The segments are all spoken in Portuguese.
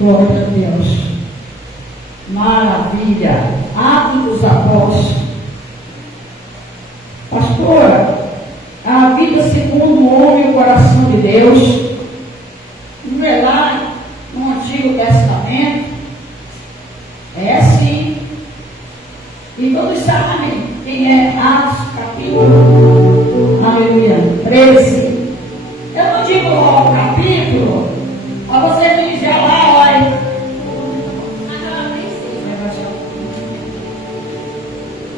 Glória a Deus. Maravilha. Atos dos Apóstolos. Pastora, a vida segundo o homem e o coração de Deus, não é lá no Antigo Testamento, é assim. E todos sabem quem é Atos, capítulo, aleluia, 13. Eu não digo logo o capítulo, mas você me dizer lá, olha.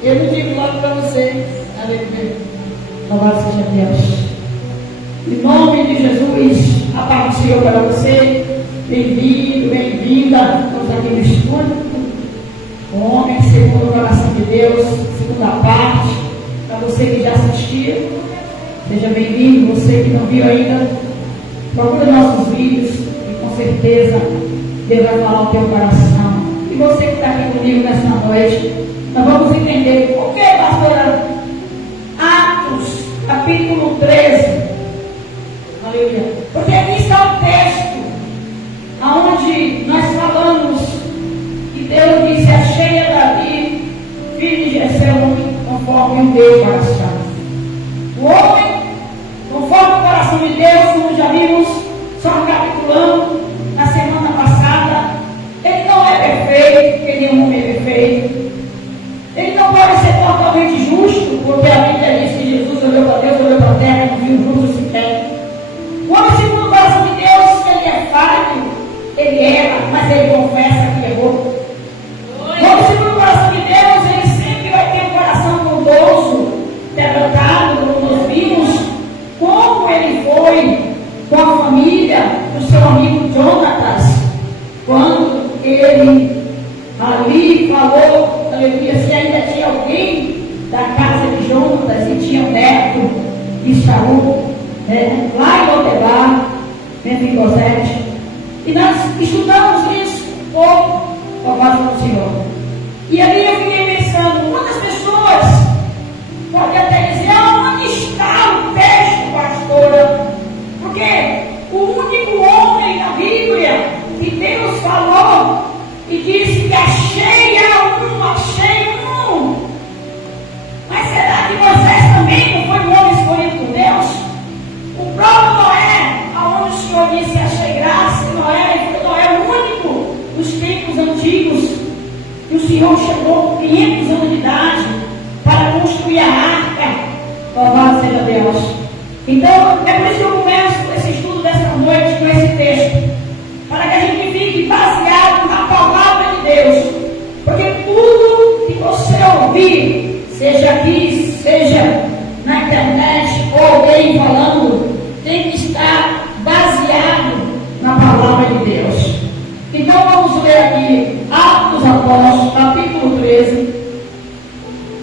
Eu não digo logo para você, aleluia. Louvado seja Deus. Em nome de Jesus, a paz do Senhor para você. Bem-vindo, bem-vinda. Estamos aqui no estúdio. O homem segundo o coração de Deus, segunda parte. Para você que já assistiu, seja bem-vindo. Você que não viu ainda, procure nossos vídeos e com certeza Deus vai falar o teu coração. E você que está aqui comigo nessa noite, nós vamos entender por que, pastora, Atos, capítulo 13. Aleluia. Porque aqui está o texto onde nós falamos que Deus disse: achei a Davi, filho de Jessé, conforme o meu coração. O homem, conforme o coração de Deus, como já vimos, só recapitulando na semana passada, ele não é perfeito, porque nenhum homem é perfeito. Ele não pode ser totalmente justo, porque a Bíblia diz que Jesus olhou para Deus, olhou para a terra, não viu justo sequer. O homem segundo o coração de Deus, ele é falho, ele erra, mas ele confessa que errou. O homem segundo o coração de Deus, ele sempre vai ter um coração bondoso, quebrantado, como nós vimos, como ele foi com a família do seu amigo Jonatas, quando ele ali falou, aleluia, se ainda tinha alguém da casa de Jonatas e tinha o neto de Saul, lá em Lodebar, Mefibosete. E nós estudamos isso um pouco, louvado do Senhor. E ali eu fiquei pensando, quantas pessoas podem até dizer: onde está o texto, pastora? Porque o único homem na Bíblia que Deus falou e disse que achei um. Mas será que Moisés também não foi um homem escolhido por Deus? O próprio Noé, aonde o Senhor disse: achei graça em Noé, e Noé o único dos tempos antigos que o Senhor chamou com 500 anos de idade para construir a arca. Louvado seja Deus. Então, é por isso que eu começo esse estudo dessa noite com esse texto, para que a gente fique baseado na palavra de Deus. Porque tudo que você ouvir, seja aqui, seja na internet, ou alguém falando, tem que estar baseado na palavra de Deus. Então vamos ler aqui Atos dos Apóstolos, capítulo 13,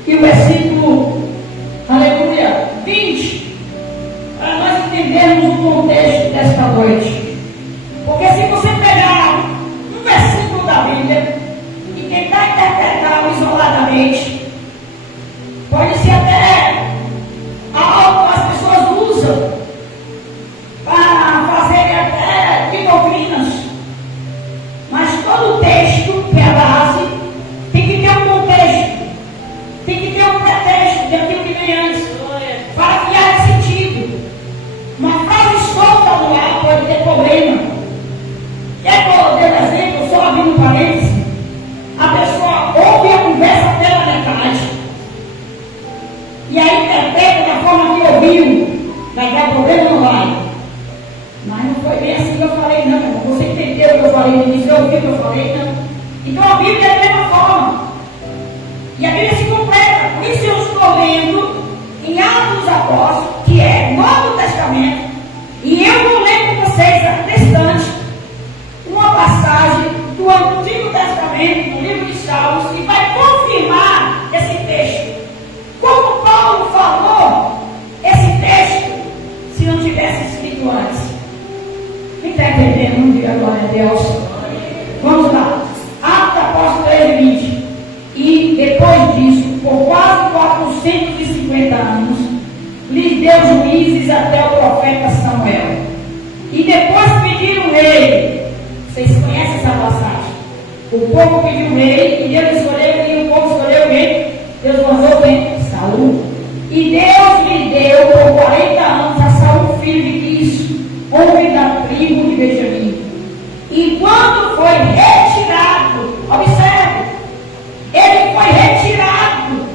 e o versículo, aleluia, 20, para nós entendermos o contexto desta noite. Porque se você pegar um versículo da Bíblia e tentar interpretá-lo isoladamente, pode ser até algo que as pessoas usam para fazerem até doutrinas. Mas todo o texto, que é a base, tem que ter um contexto, tem que ter um pretexto de aquilo que vem antes, para criar sentido. Uma frase solta no ar pode ter problema. Quer que eu dê um exemplo, só abrindo um parênteses? A pessoa ouve a conversa pela metade, e aí interpreta da forma que ouviu. Vai dar problema ou não vai? Mas não foi bem assim que eu falei, não, irmão. Você entendeu o que eu falei no início, eu ouvi o que eu falei, não. Então a Bíblia é da mesma forma. E a Bíblia se completa. Por isso eu estou lendo em Atos dos Apóstolos, que é Novo Testamento, e eu vou ler com vocês a distante uma passagem do Antigo Testamento, no livro de Salmos, que vai confirmar esse texto. Como Paulo falou esse texto, se não tivesse escrito antes. Quem está entendendo? Não diga glória a Deus. Vamos lá. Atos Apóstolos 13:20. E depois disso, por quase 450 anos, lhes deu juízes até o profeta Samuel. O povo pediu um rei, e Deus escolheu, e o povo escolheu o rei. Deus mandou quem? Saul. E Deus lhe deu por 40 anos a Saul, filho de Quis, homem da tribo de Benjamim. E quando foi retirado, observe, ele foi retirado.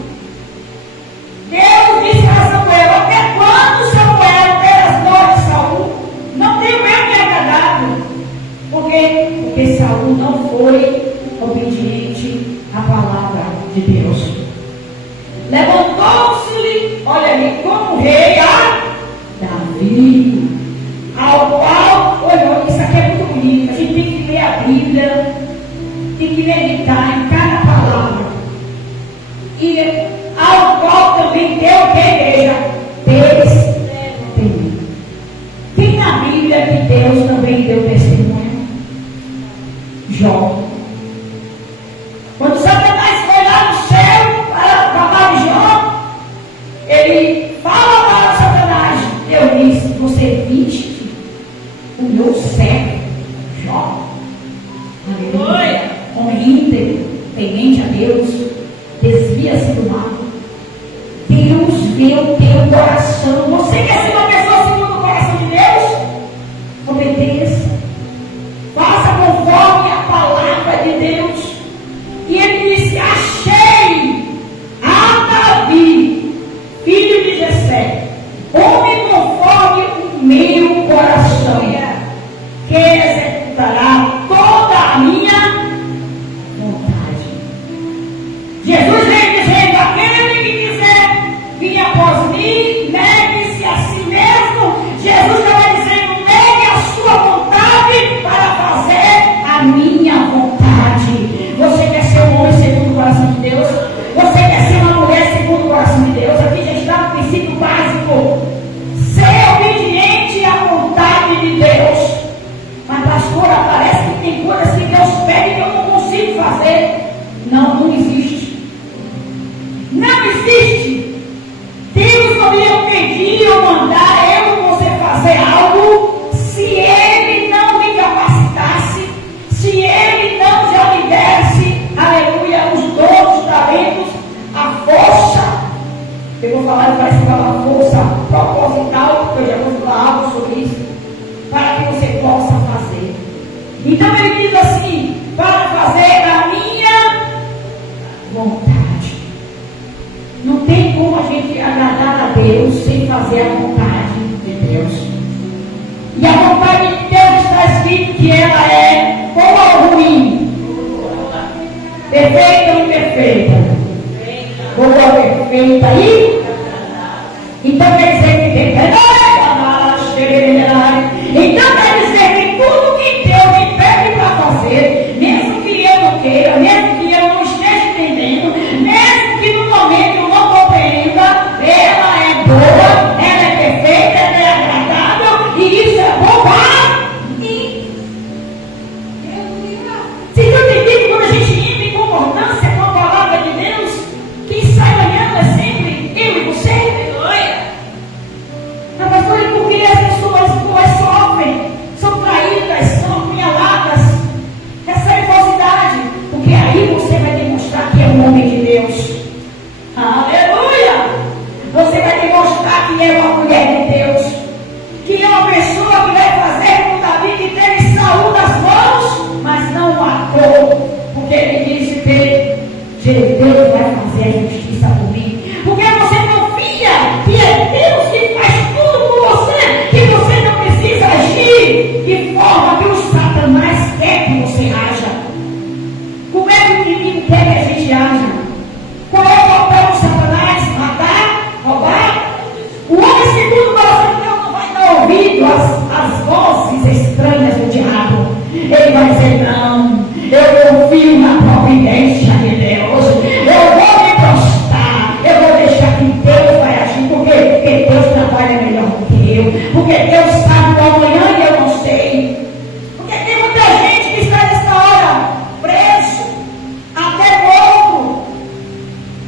Deus disse a Samuel: até quando, Samuel, terás dó de Saul? Não tenho eu me agradado. Por quê? Porque Saul não foi obediente à palavra de Deus. Levantou-se-lhe, olha ali, como rei a Davi, ao qual, olha, isso aqui é muito bonito. A gente tem que ler a Bíblia, tem que meditar em cada palavra. E ao qual também deu que a igreja testemunho. Tem na Bíblia que Deus também deu testemunho. Jó. Quando Satanás foi lá no céu para acabar de Jó, ele fala para Satanás: eu disse, você viste o meu servo Jó? Aleluia. Homem íntegro, temente a Deus, desvia-se do mal. Deus vê o teu coração. Você quer ser uma pessoa segundo o coração de Deus? Obedeça. Faça conforme a palavra de Deus. E ele disse: achei a Davi, filho de Jessé, homem conforme o meu coração, que executará toda a minha vontade. Jesus vem dizendo: aquele que quiser vir após mim, negue-se a si mesmo. Jesus estava dizendo: negue a sua vontade para fazer a minha vontade. Você quer ser um homem segundo o coração de Deus? Você quer ser uma mulher segundo o coração de Deus? Aqui já está no princípio básico: ser obediente à vontade de Deus. Mas, pastora, parece que tem coisas que Deus pede que eu não consigo fazer. Não, não existe. Não existe. Deus não ia pedir ou mandar eu ou você fazer algo se Ele não me capacitasse, se Ele não já me desse, aleluia, os dons, os talentos, a força. Eu vou falar, parece que uma força proposital, porque eu já vou falar algo sobre isso, para que você possa fazer. Então ele diz assim: para fazer a minha vontade. Não tem como a gente agradar a Deus sem fazer a vontade de Deus. E a vontade de Deus está escrito que ela é boa ou ruim? Perfeita ou imperfeita? Boa, perfeita e? Então quer dizer que tem. Então quer dizer que tudo que Deus me pede para fazer, mesmo que eu não queira, mesmo que eu não esteja entendendo, mesmo que no momento eu não compreenda, ela é boa, ela é perfeita, ela é agradável, e isso é bom para mim. Se tu entende que quando a gente entra em concordância com a palavra de Deus, quem sai ganhando é sempre eu e você. Mas pastor, por que as pessoas boas sofrem, são traídas, são apunhaladas, recebem falsidade? Porque aí você vai demonstrar que é um homem de Deus. Aleluia! Você vai demonstrar que é uma mulher de Deus, que é uma pessoa que vai fazer com Davi, que teve Saul nas mãos, mas não matou, porque ele disse que Deus vai fazer a justiça por mim. Porque você confia que é Deus que faz tudo por você, que você não precisa agir de forma que o Satanás quer que você haja. Como é que o inimigo quer que a gente haja? Qual é o papel do Satanás? Matar? Roubar? O homem segundo o coração de Deus não vai dar ouvido às vozes estranhas do diabo. Ele vai dizer: não, eu confio na providência de Deus, eu vou me prostrar, eu vou deixar que Deus vai agir. Por quê? Porque Deus trabalha melhor do que eu, porque Deus sabe do amanhã e eu não sei. Porque tem muita gente que está nessa hora preso, até morto,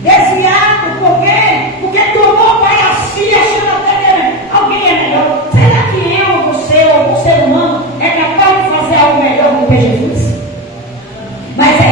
desviado. Por quê? Porque tomou para si, achando até que alguém é melhor. Será que eu, você ou o ser humano é capaz de fazer algo melhor do que Jesus? Mas é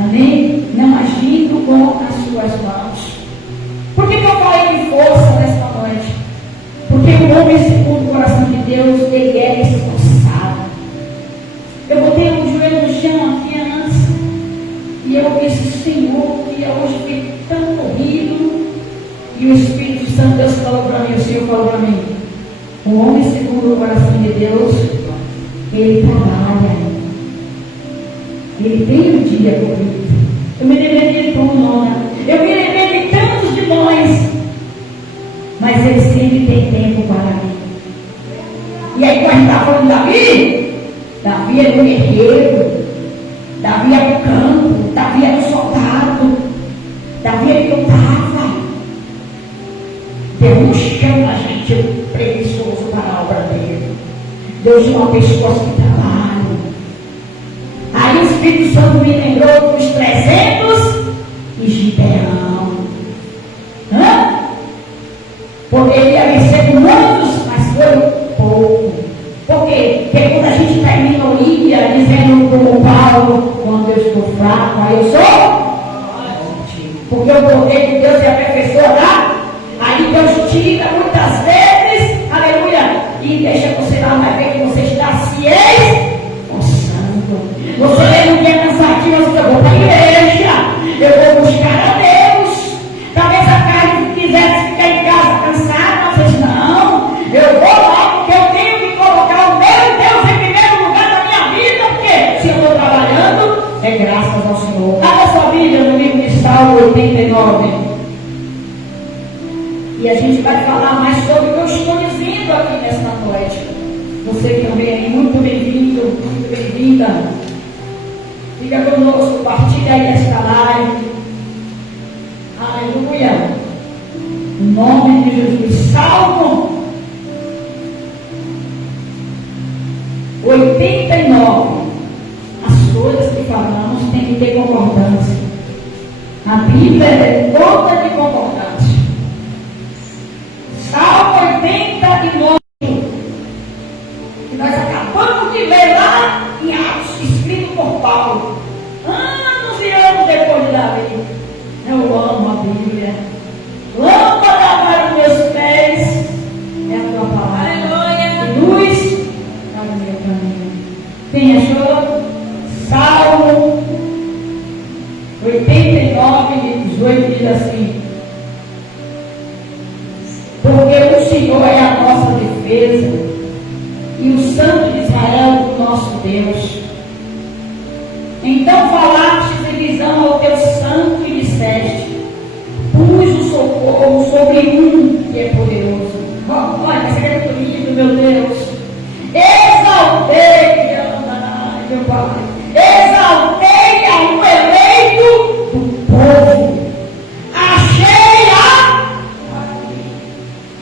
Amém? Não agindo com as suas mãos. Por que eu falei de força nesta noite? Porque o homem segundo o coração de Deus, ele é esforçado. Eu botei o joelho no chão aqui antes, e eu disse, Senhor, que hoje fiquei tão corrido. E o Espírito Santo Deus falou para mim, o Senhor falou para mim, o homem segundo o coração de Deus, ele trabalha. Ele tem um dia corrido. Eu me lembrei de tão nome. Eu me lembrei de tantos de nós. Mas ele sempre tem tempo para mim. E aí quando a gente está falando de Davi, Davi era um guerreiro, Davi era no campo, Davi era um soldado, Davi ele lutava. Deus não chama a gente preguiçoso para a obra dele. Deus chama pessoas que trabalham. Aí o Espírito Santo me lembrou dos 300 e Gideão. Poderia vencer com muitos, mas foi pouco. Por quê? Porque quando a gente está em minoria, dizendo como Paulo, quando eu estou fraco, aí eu sou forte. Porque o poder de Deus é aperfeiçoado. Aí Deus tira muitas vezes, aleluia, e deixa você lá, vai ver que você está se esforçando. Você lê um dia cansativo, eu vou para a igreja, eu vou buscar a Deus. Talvez a carne quisesse ficar em casa cansada, mas não, eu vou lá porque eu tenho que colocar o meu Deus em primeiro lugar na minha vida, porque se eu estou trabalhando, é graças ao Senhor. Abra sua Bíblia no livro de Salmo 89. E a gente vai falar mais sobre o que eu estou dizendo aqui nesta noite. Você também é muito bem-vindo, muito bem-vinda. Fica conosco, partilha aí esta live. Aleluia. Em nome de Jesus. Salmo 89. As coisas que falamos têm que ter concordância. A Bíblia é toda de concordância. Salmo 89, que nós acabamos de ler lá em Atos, escrito por Paulo, anos e anos depois de Davi. Eu amo a Bíblia. Lâmpada para os meus pés é a tua palavra, e luz para o meu caminho. Quem achou? Salmo 89, 18 diz assim: porque o Senhor é a nossa defesa e o Santo de Israel o nosso Deus. Então falastes em visão ao teu santo e disseste: pus o socorro sobre um que é poderoso. Olha, esse é muito lindo, meu Deus. Exaltei, meu Pai, exaltei a um eleito do povo. Achei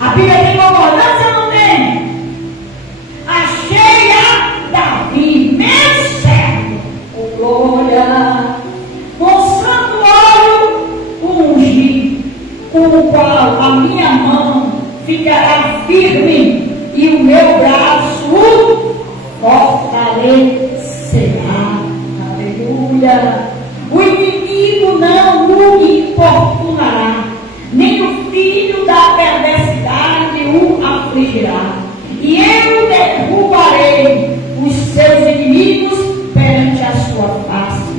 a Bíblia tem concordância ou não tem? Achei a Davi, meu servo, com glória, com santo óleo ungido, com o qual a minha mão ficará firme e o meu braço fortalecerá. Aleluia. O inimigo não o importunará, nem o filho da perversidade o afligirá. E eu derrubarei os seus inimigos perante a sua face,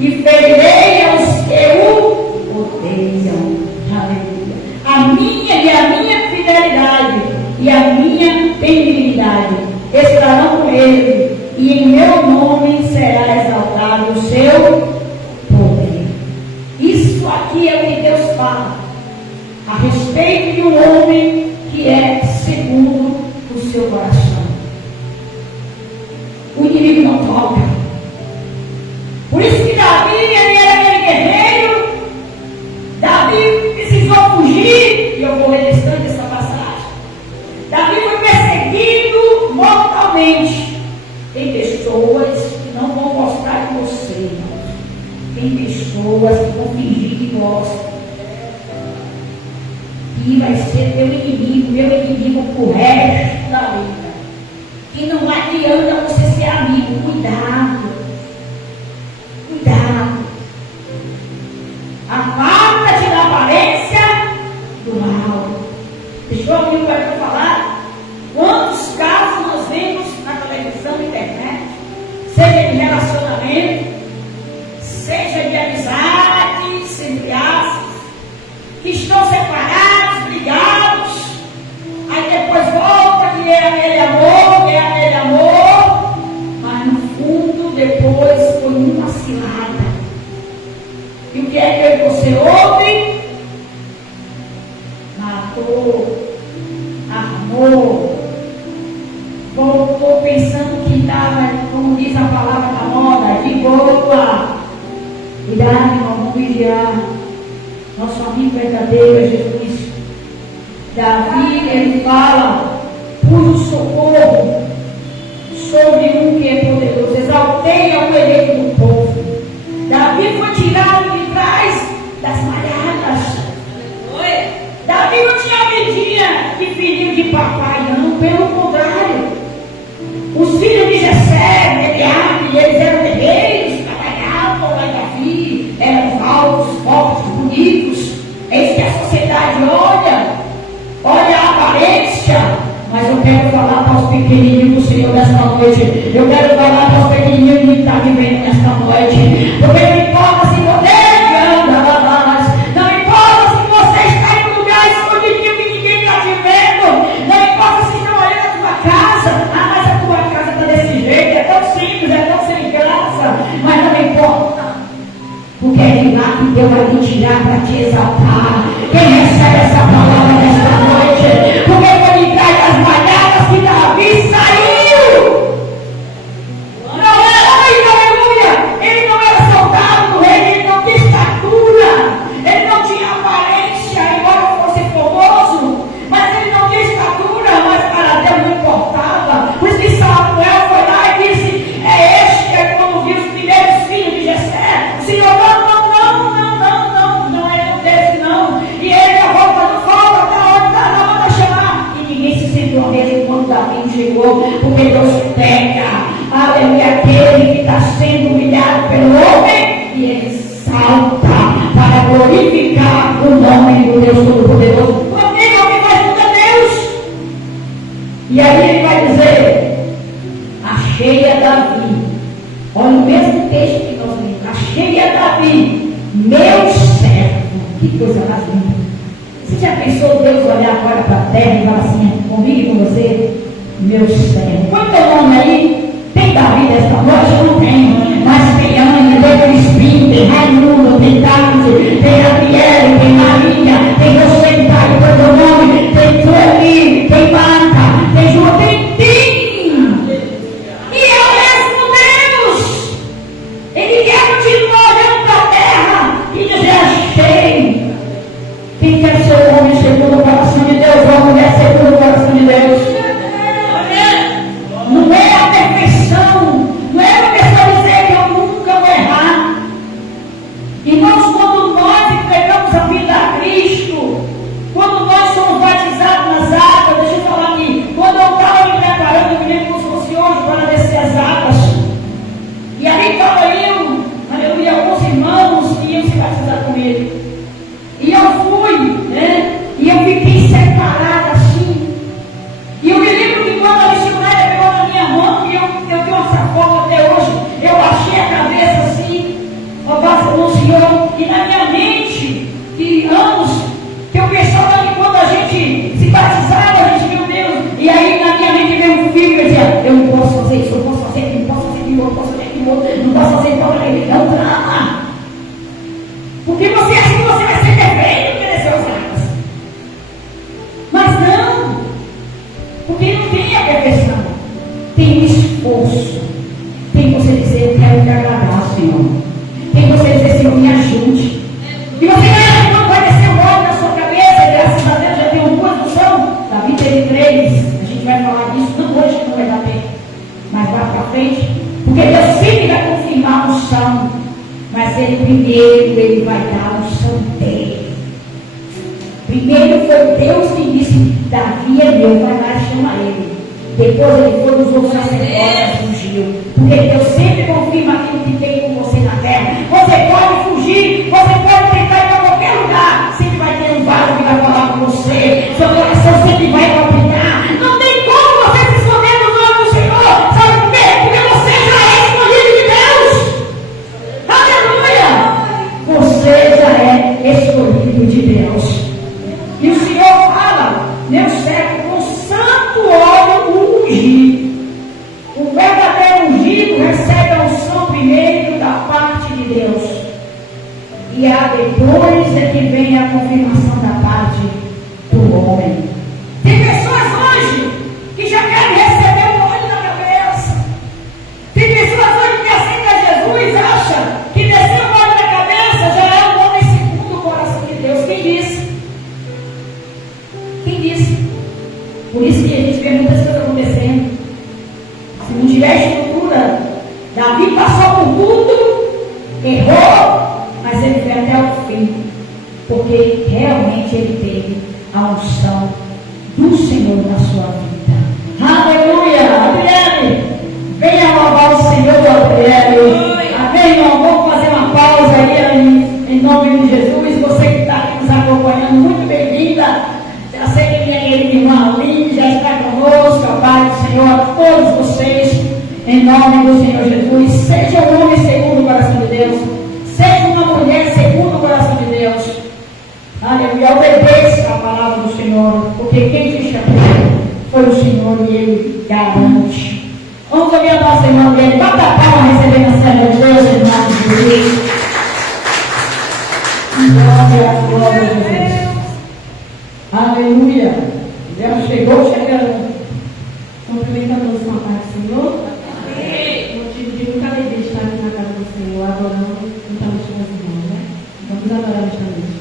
e ferirei aos que o odeiam. Aleluia. A minha fidelidade e a minha benignidade estarão com ele, e em meu nome será exaltado o seu poder. Isso aqui é o que Deus fala a respeito de um homem que é segundo o seu coração. O inimigo não toca. Por isso que Davi, ele era aquele guerreiro. Davi precisou fugir, e eu vou ler distante essa passagem. Davi foi perseguido mortalmente. Tem pessoas que não vão gostar de você, irmãos. Tem pessoas que vão fingir que gostam. E vai ser meu inimigo pro resto da vida. E não adianta você ser amigo. Cuidado. Cuidado. Aparta-te da aparência do mal. Deixa eu ouvir o que falar. Quantos casos nós vemos na televisão e internet, seja de relacionamento, seja de amizades, entre aspas, que estão separados, brigados, aí depois volta que é aquele amor, mas no fundo depois foi uma cilada. E o que é que você ouve? Matou, armou, voltou pensando que estava, como diz a palavra da moda, de boa. Cuidado, irmão, vamos vigiar. Nosso amigo verdadeiro é Jesus. Davi, ele fala, pus o socorro sobre um que é poderoso, exaltei ao eleito do povo. Davi foi tirado de trás das malhadas. Davi não tinha vidinha de filho de papai, não, pelo contrário. Os filhos de Jessé, Eliabe, eles eram guerreiros, trabalhavam lá em Davi, eram altos, fortes, bonitos. É isso que a sociedade olha a aparência. Mas eu quero falar para os pequenininhos do Senhor nesta noite. Eu quero falar para os pequenininhos que estão me vendo nesta noite. Porque não importa se você anda lá, não importa se você está em um lugar escondidinho que ninguém está te vendo, não importa se estão olhando a tua casa. Ah, mas a tua casa está desse jeito, é tão simples, é tão sem graça. Mas não importa, porque é de lá que Deus vai te tirar para te exaltar. Quem recebe essa palavra nesta noite? Porque foi de trás das malhadas que Davi saiu. Não era, aleluia. Ele não era soldado do rei, ele não tinha estatura, ele não tinha aparência, embora fosse famoso, mas ele não tinha estatura, mas para Deus não importava. Por isso que Samuel foi lá e disse: é este, é quando viu os primeiros filhos de Jessé, o Senhor não é um desse não. E ele a roupa não falta, tá manda chamar. E ninguém se sentou mesmo quando Davi chegou, porque Deus pega, aleluia, aquele que está sendo humilhado pelo homem, e ele salta para glorificar o nome do Deus Todo-Poderoso. Porque alguém vai junto a Deus. E aí ele vai dizer: achei a Davi. Olha o mesmo texto que nós lemos. Achei a Davi, meu servo. Que coisa mais linda. Você já pensou Deus olhar agora para a terra e falar assim, comigo e com você? Meu servo. Qual é o teu nome aí? Tem Davi desta noite? Eu não tenho. Mas tem Ana, tem Crispim, tem Raimundo, tem Carlos, tem Gabriela, tem Maria, tem você que está aí com o teu nome, tem Sueli, tem Marta, tem João, tem Tim. E é o mesmo Deus. Ele quer continuar olhando para a terra e dizer: achei. Quem quer ser o homem segundo o coração de Deus, ou a mulher segundo o coração de Deus? Não é a perfeição, não é a pessoa dizer que eu nunca vou errar. Irmãos, quando nós entregamos a vida a Cristo, quando nós somos batizados nas águas, deixa eu falar aqui, quando eu estava me preparando, eu me lembro como se fosse hoje para descer as águas, e ali estava eu, aleluia, alguns irmãos que iam se batizar com ele. E eu fui, né? E eu fiquei separada assim. E eu me lembro que quando a missionária pegou na minha mão, e eu tenho essa foto até hoje, eu baixei a cabeça assim, no Senhor, e na minha mente, que anos, que eu pensava que quando a gente se batizava, a gente, meu Deus, e aí na minha mente veio um filho e dizia: eu não posso fazer isso, eu posso fazer aquilo, não posso fazer aquilo, não posso fazer aquilo, não posso fazer aquilo, não drama. Porque você acha que você vai ser perfeito porque desceu as águas. Mas não. Porque não tem a perfeição. Tem o esforço. Tem você dizer: eu quero te agradar, Senhor. Tem você dizer: Senhor, me ajude. E você acha que não vai descer o óleo na sua cabeça? Graças a Deus já tem duas noção. Davi teve 3. A gente vai falar disso. Não hoje, que não vai dar tempo. Mas vai para frente. Porque Deus sempre vai confirmar a unção. Mas ele vai dar a unção dele. Primeiro foi Deus que disse: Davi é meu, vai lá e chama ele. Depois ele foi nos outros sacerdotes, fugiu. Porque Deus sempre confirma aquilo que tem com você na terra. Você pode fugir, você pode tentar ungido de Deus. E o Senhor fala, meu servo, com santo óleo ungido. O verdadeiro ungido recebe a unção primeiro da parte de Deus. E depois é que vem a confirmação da parte do homem. Tem pessoas hoje que já querem receber o óleo na cabeça. Tem pessoas hoje que aceitam Jesus, acham que descer o óleo na cabeça já é um homem segundo o coração de Deus. Quem disse? Quem disse? Por isso que a gente vê muitas coisas acontecendo. Se não tiver estrutura, Davi passou por tudo, errou, mas ele foi até o fim, porque realmente ele teve a unção do Senhor na sua vida. Aleluia! Adriane, venha louvar o Senhor, Adriane. Amém, irmão? Vamos fazer uma pausa aí em nome de Jesus. Você que está aqui nos acompanhando, muito bem-vinda. Já sei que minha irmã Aline já está conosco, a paz do Senhor, a todos vocês, em nome do Senhor Jesus. Seja um homem segundo o coração de Deus, seja uma mulher segundo o coração de Deus. Aleluia, obedeça a palavra do Senhor, porque quem te chamou foi o Senhor e Ele garante. Vamos ouvir a nossa irmã dele, bata a palma recebendo a serva de Deus, em nome de Jesus. Glória a Jesus. Aleluia. Deus chegou chegando. Cumprimentamos com a paz do Senhor. Amém. Motivo de muita alegria estar aqui na casa do Senhor, adorando juntamente com os irmãos, né? Vamos adorar esta noite.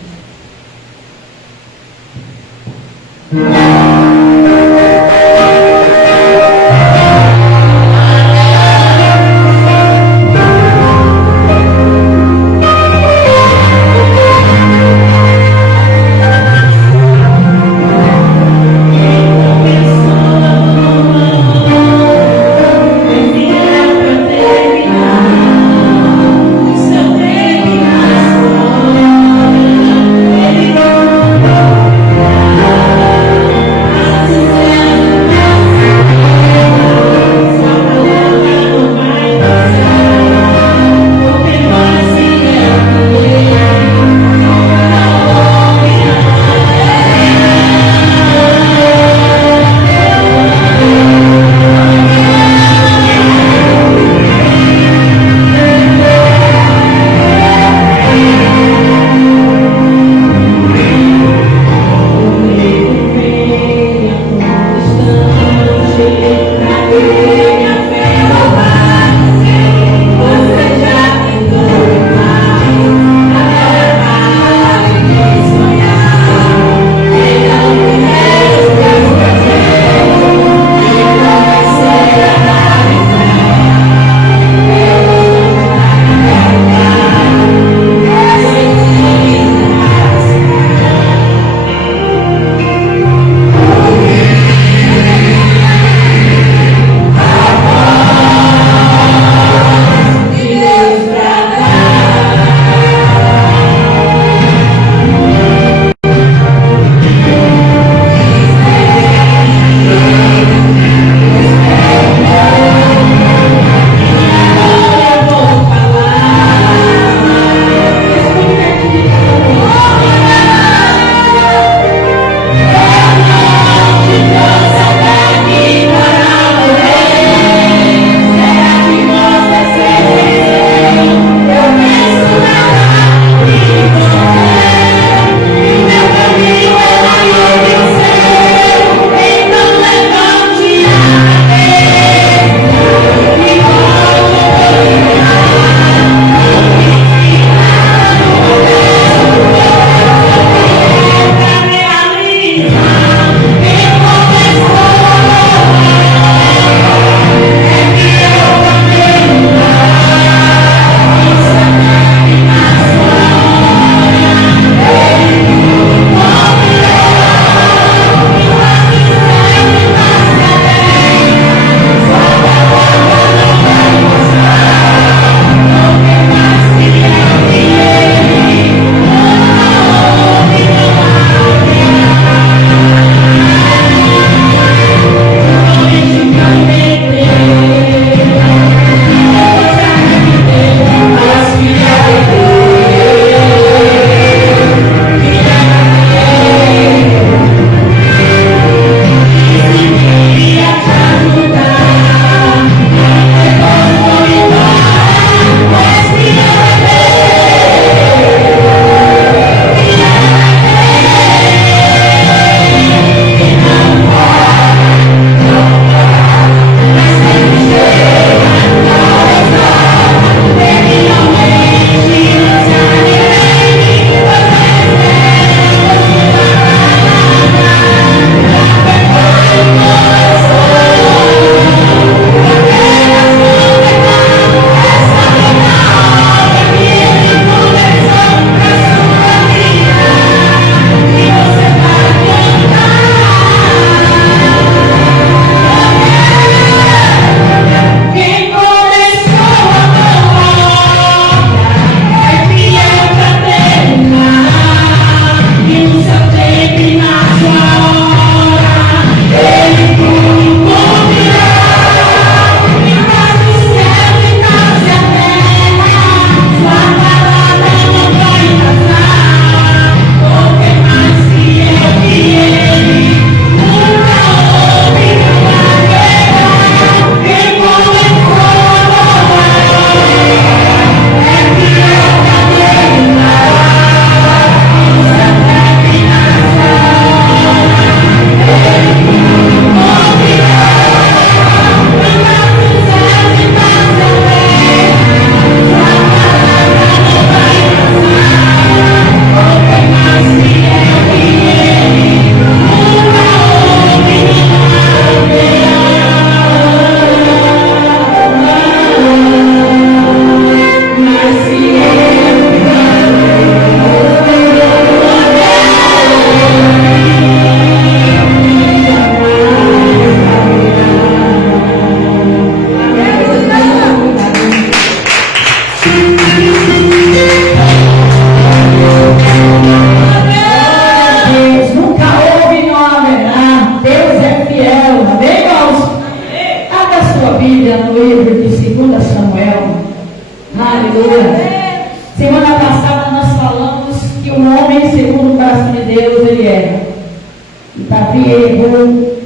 Davi errou,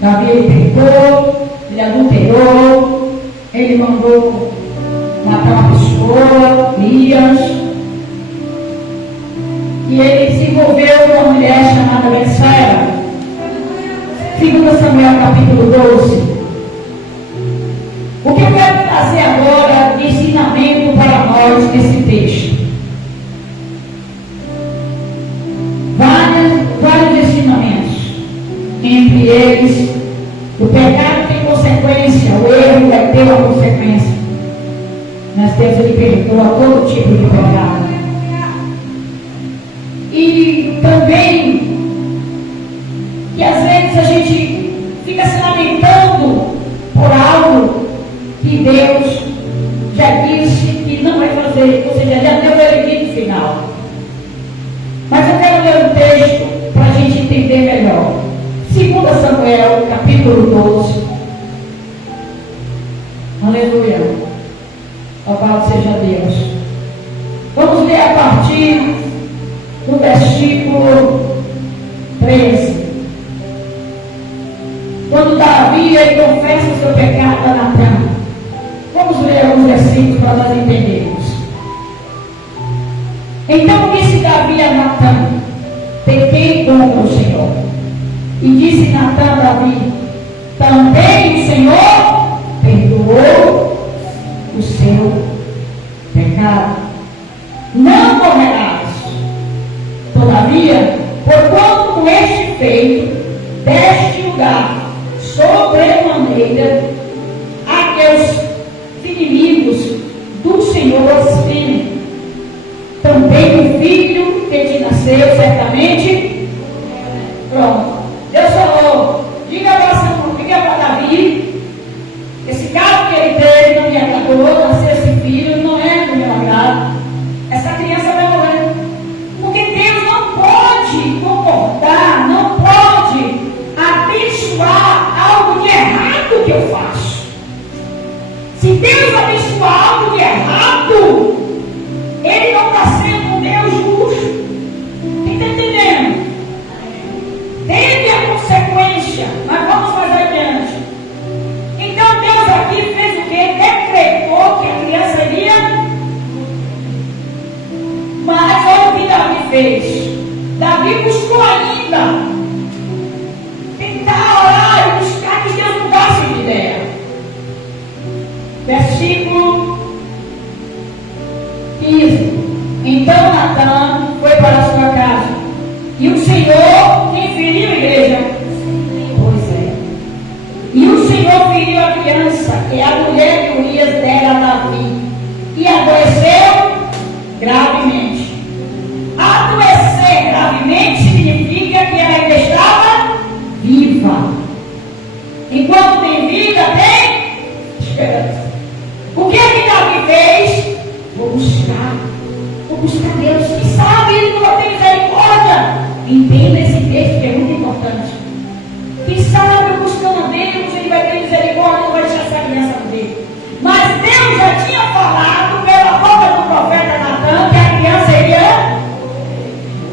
Davi ele pecou, ele adulterou, ele mandou matar uma pessoa, Urias, e ele se envolveu com uma mulher chamada Betseba. 2 Samuel capítulo 12. O que eu quero trazer agora de ensinamento para nós nesse texto? Vários ensinamentos. Entre eles, o pecado tem consequência, o erro vai ter uma consequência. Nós temos que perdoar todo tipo de pecado. E também que às vezes a gente fica se lamentando por algo que Deus já disse que não vai fazer, ou seja, já deu o veredito final. Mas eu quero ler um texto para a gente entender melhor. 2 Samuel, capítulo 12. Aleluia. Louvado seja Deus. Vamos ler a partir do versículo 13. Quando Davi ele confessa o seu pecado a Natan. Vamos ler alguns versículos para nós entendermos. Então disse Davi a Natan: pequei contra o Senhor. E disse Natan a Davi: também o Senhor perdoou o seu pecado. Não morrerás. Todavia, porquanto com este feito deste lugar sobremaneira a que os inimigos do Senhor espinem, também o filho que te nasceu certamente. Pronto. Deus falou: diga para Davi, esse carro que ele teve não me agradou, nasceu esse filho, não é do meu agrado, essa criança vai morrer. Porque Deus não pode concordar, não pode abençoar algo de errado que eu faço. Se Deus abençoar algo de errado, Ele não está sendo um Deus justo. Quem está entendendo? Teve a consequência, mas vamos mais adiante. Então Deus aqui fez o quê? Decretou que a criança iria. Mas olha o que Davi fez. Davi buscou ainda tentar orar e buscar que Deus mudasse de ideia. Versículo 15. Então Natan foi para a sua casa, e o Senhor, quem feriu a igreja? Pois é. E o Senhor feriu a criança, que a mulher de Urias dera a Davi, e adoeceu gravemente. Adoecer gravemente significa que ela ainda estava viva. Enquanto tem vida, tem esperança. O que é que Davi fez? Vou buscar Deus. Quem sabe Ele não vai ter misericórdia. Entenda esse texto que é muito importante. Quem sabe eu buscando a Deus, Ele vai ter misericórdia, não vai deixar essa criança morrer. Mas Deus já tinha falado pela boca do profeta Natan que a criança iria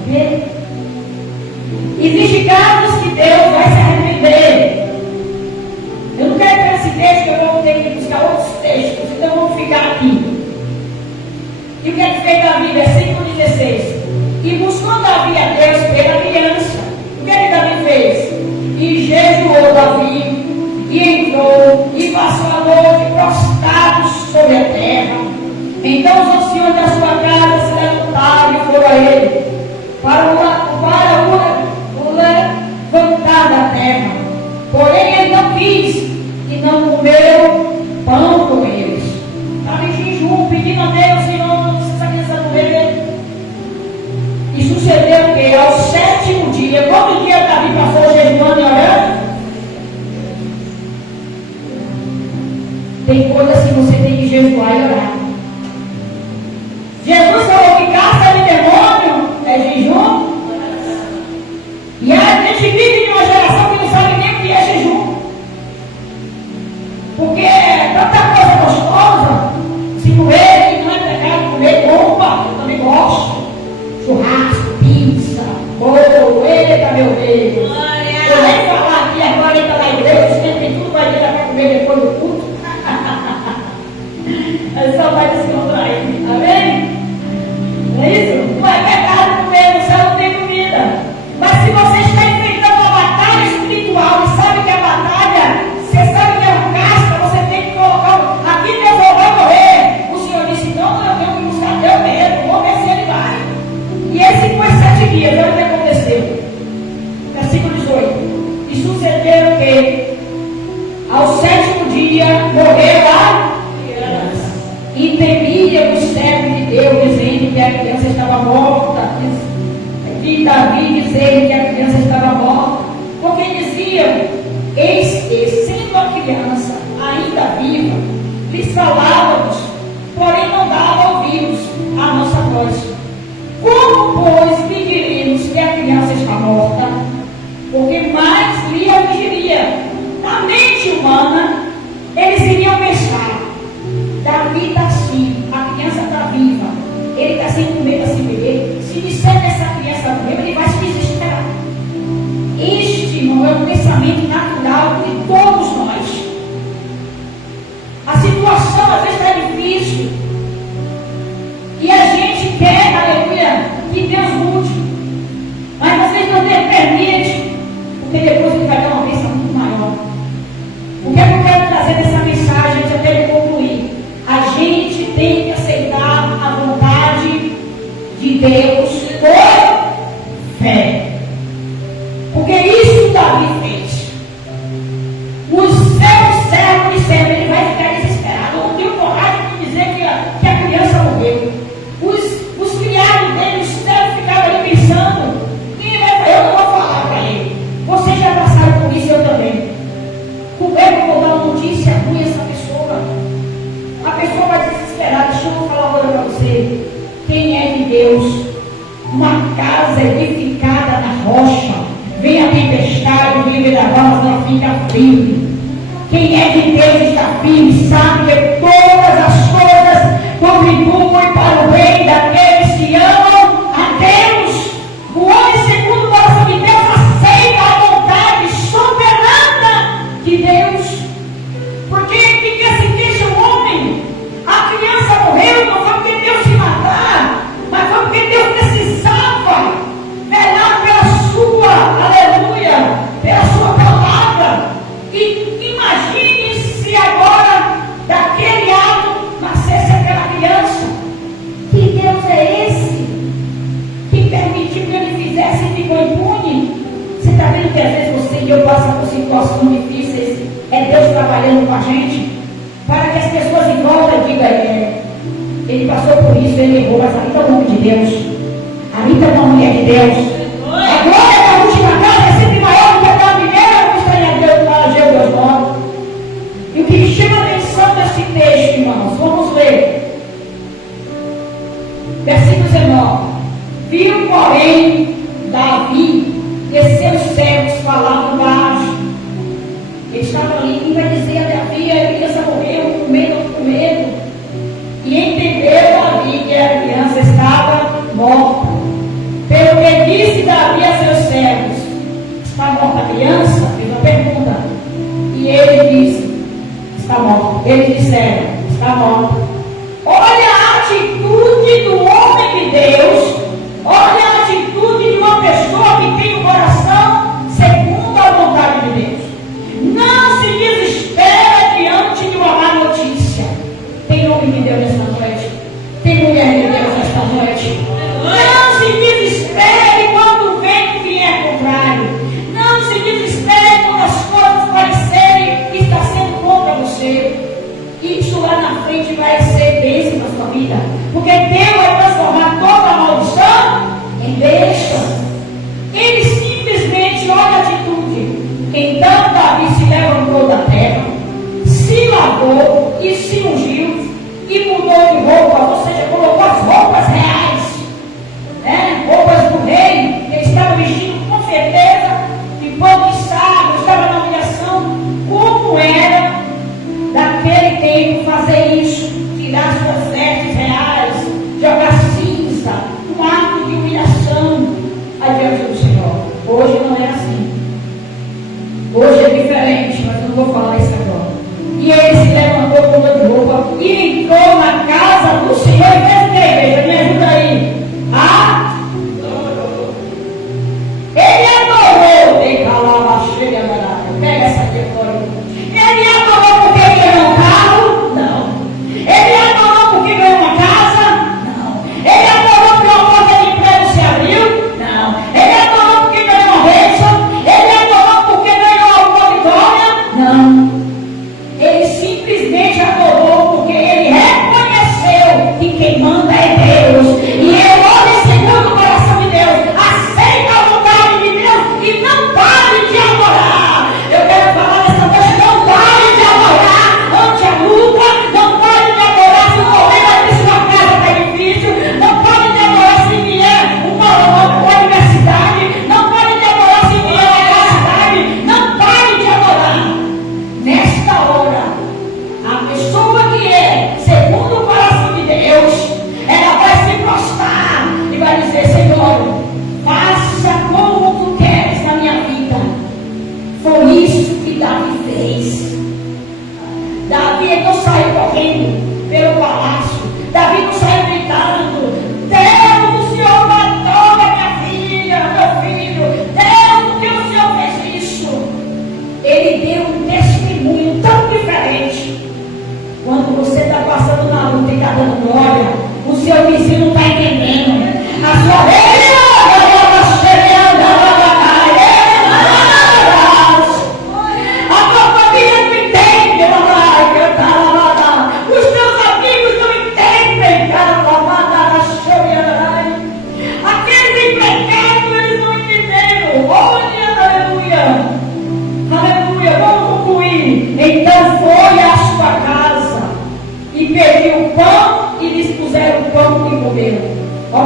morrer. Existem casos que Deus vai se arrepender. Eu não quero entrar nesse texto, eu vou ter que buscar outros textos, então vamos ficar aqui. E o que é que fez Davi? Versículo 16. E buscou Davi a Deus pela criança. O que é que Davi fez? E jejuou Davi, e entrou, e passou a noite prostrado sobre a terra. Então os anciões da sua casa se levantaram e foram a ele, para o levantar da terra. Porém ele não quis, e não comeu pão com eles. Estava em jejum, pedindo a Deus: Senhor, não precisa que essa morrer. E sucedeu que ao sétimo dia, quanto dia Davi passou jejuando e orando? Tem coisas que você tem que jejuar e orar. Jesus falou que caça de demônio é jejum. E a gente vive em uma geração que não sabe nem o que é jejum. Porque é tanta coisa gostosa. Se comer, não é pecado comer, opa, eu também gosto. Churrasco, pizza, bolo, eita meu Deus. Eu nem falar aqui agora, ele está na igreja, você tem tudo para ir lá para comer depois do culto. Ele só vai descontrair. Amém? Não é isso? Não é pecado comer, no céu não tem comida. Mas se você está enfrentando uma batalha espiritual e sabe que a batalha, você sabe que é um casca, você tem que colocar. Aqui Deus vai morrer. O Senhor disse: não, eu tenho que buscar Deus mesmo, vou ver se ele vai. E ele ficou 7 dias, olha o que aconteceu. Versículo 18. E sucedeu que ao 7º dia morreu a criança. E temia o servo de Deus, dizendo que a criança estava morta. E Davi dizendo que a criança estava morta. Porque diziam: eis que, sendo a criança ainda viva, lhes falávamos, porém não dava ouvidos à nossa voz. Como, pois, lhe diremos que a criança está morta? Porque mais lhe afligiria. Na mente humana, eles iriam pensar: Davi está assim, a criança está viva, ele está sem comer para se beber. Se disser que essa criança morreu, ele vai se desesperar. Este não é um pensamento natural de todos nós. A situação às vezes está difícil. E a gente quer, aleluia, que Deus mude. Mas vocês não permitem, porque depois ele vai dar uma bênção muito maior. O que eu quero trazer dessa mensagem, antes até de concluir? A gente tem que aceitar a vontade de Deus por fé. Porque isso Davi fez. Os seus servos disseram: ele vai ficar desesperado. Eu não tenho coragem de dizer que a criança morreu. Os criados dele, os servos ficaram ali pensando: quem vai fazer? Eu não vou falar para ele. Vocês já passaram por isso, eu também. Como é que eu vou dar uma notícia ruim a essa pessoa? A pessoa vai desesperar. Deixa eu falar agora para você. Quem é de Deus? Uma casa edificada na rocha. Vem a tempestade, vem o vendaval, ela fica firme. Quem é de Deus está firme, sabe que todas as coisas contribuem para o bem daqueles que amam a Deus. O homem segundo o coração de Deus aceita a vontade soberana de Deus. Porque que se queixa o homem? A criança morreu, não foi porque Deus se matar, mas foi porque Deus precisava velar pela sua, aleluia, pela sua palavra. E imagine se agora daquele ato nascesse aquela criança. Que Deus é esse que permitiu que ele fizesse e ficou impune? Você está vendo que às vezes você e eu passamos por situações difíceis? É Deus trabalhando com a gente para que as pessoas em volta digam: ele passou por isso, ele errou, mas ali está o nome de Deus, ali está uma mulher de Deus. A glória da última casa é sempre maior do que a da primeira. Vamos estranhar Deus para Ageu, Deus nome. E o que chama a atenção nesse texto, irmãos, vamos ler. Versículo 19. Viu, porém, Davi que seus servos falavam baixo. Eles estavam ali, quem vai dizer a Davi, a criança morreu, com medo. E entendeu Davi que a criança estava morta. Pelo que disse Davi a seus servos: está morta a criança? Fez uma pergunta. E ele disse: está morta. Eles disseram: está morta. Olha a atitude do homem de Deus. Olha a atitude de uma pessoa que tem o coração segundo a vontade de Deus. Não se desespera diante de uma má notícia. Tem homem de Deus nesta noite. Tem mulher de Deus nesta noite. Não se desespere quando o vento vier contrário. Não se desespere quando as coisas parecerem que está sendo contra você. Isso lá na frente vai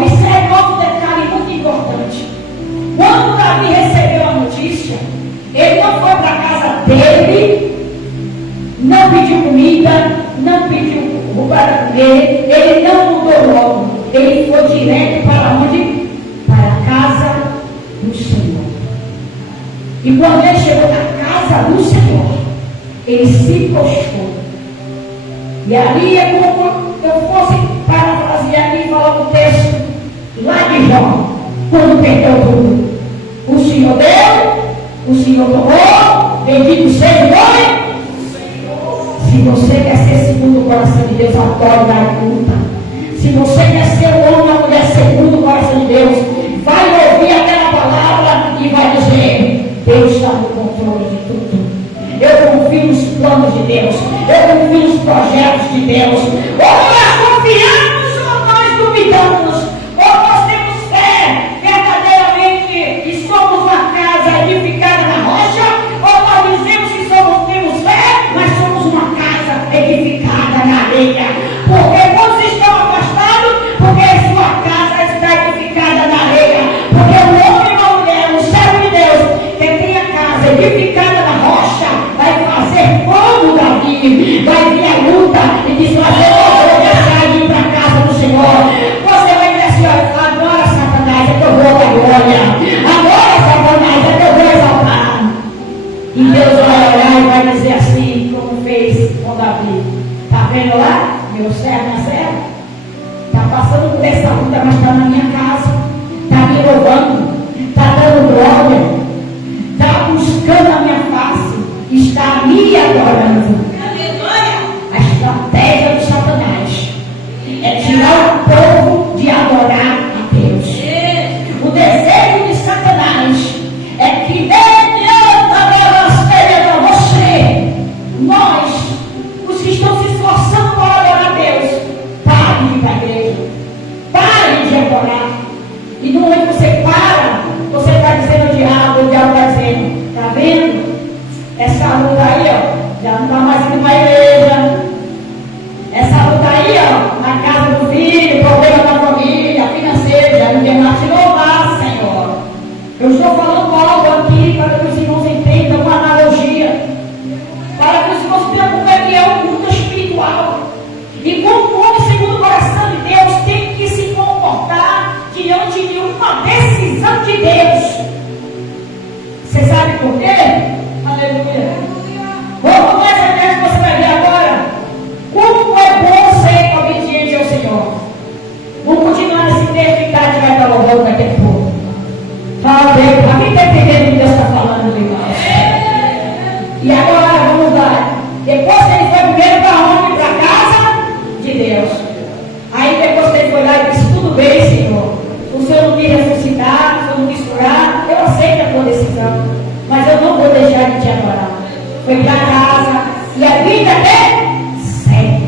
Observe outro detalhe muito importante. Quando Davi recebeu a notícia, ele não foi para a casa dele, não pediu comida, não pediu para comer, ele não mudou logo. Ele foi direto para onde? Para a casa do Senhor. E quando ele chegou na casa do Senhor, ele se postou. E ali é como eu fosse parafrasear aqui e falar um texto lá de Jó, quando perdeu tudo. O Senhor deu, o Senhor tomou, bendito seja o nome. Se você quer ser segundo o coração de Deus, adore na luta. Se você quer ser um homem ou mulher segundo o coração de Deus, vai ouvir aquela palavra e vai dizer: Deus está no controle de tudo. Eu confio nos planos de Deus. Eu confio nos projetos de Deus. Ou nós confiamos ou nós duvidamos. Ou nós temos fé verdadeiramente e somos uma casa edificada na rocha. Ou nós dizemos que temos fé, mas somos uma casa edificada na areia. Porque quando estão afastados, porque sua casa está edificada na areia. Porque o homem ou a mulher, o servo de Deus, que tem a casa edificada na rocha, vai fazer como Davi, vai vir a luta e desfazer o vou deixar de ir para a casa do Senhor. Você vai dizer assim: agora Satanás é que eu vou dar glória, agora Satanás é que eu vou exaltar. E Deus vai olhar e vai dizer assim, como fez com Davi: está vendo lá, meu servo, minha serva? Está passando por essa luta, mas está na minha casa, está me louvando, está dando glória, está buscando a minha face, está me adorando. A estratégia do Satanás é tirar o povo de adorar a Deus. O desejo de Satanás é que nós, os que estão se esforçando para adorar a Deus, parem de ir para a igreja, parem de adorar. E no momento que você para, você está dizendo ao diabo, o diabo está dizendo: está vendo? Essa luta aí, ó, já não está mais indo para a igreja. Essa luta aí, ó, na casa do filho, problema da família, financeira, já não tem mais te louvar, Senhor. Eu estou falando algo aqui para que os irmãos entendam uma analogia, para que os irmãos entendam como é que é o mundo espiritual. E como o homem segundo o coração de Deus tem que se comportar diante de uma decisão de Deus. Você sabe por quê? Aleluia. Vamos mais adiante, você vai ver agora como é bom ser obediente ao Senhor. Vamos continuar nesse texto que a gente vai estar louvando daqui a pouco. Fala bem, para quem está entendendo o que Deus está falando, irmãos? E agora vamos lá. Depois que ele foi primeiro para onde? Para a casa de Deus. Aí depois que ele foi lá e disse: tudo bem, Senhor. O Senhor não quis ressuscitar, o Senhor não quis curar. Eu aceito a tua decisão, mas eu não vou deixar de te adorar. Foi para casa e a vida é segue.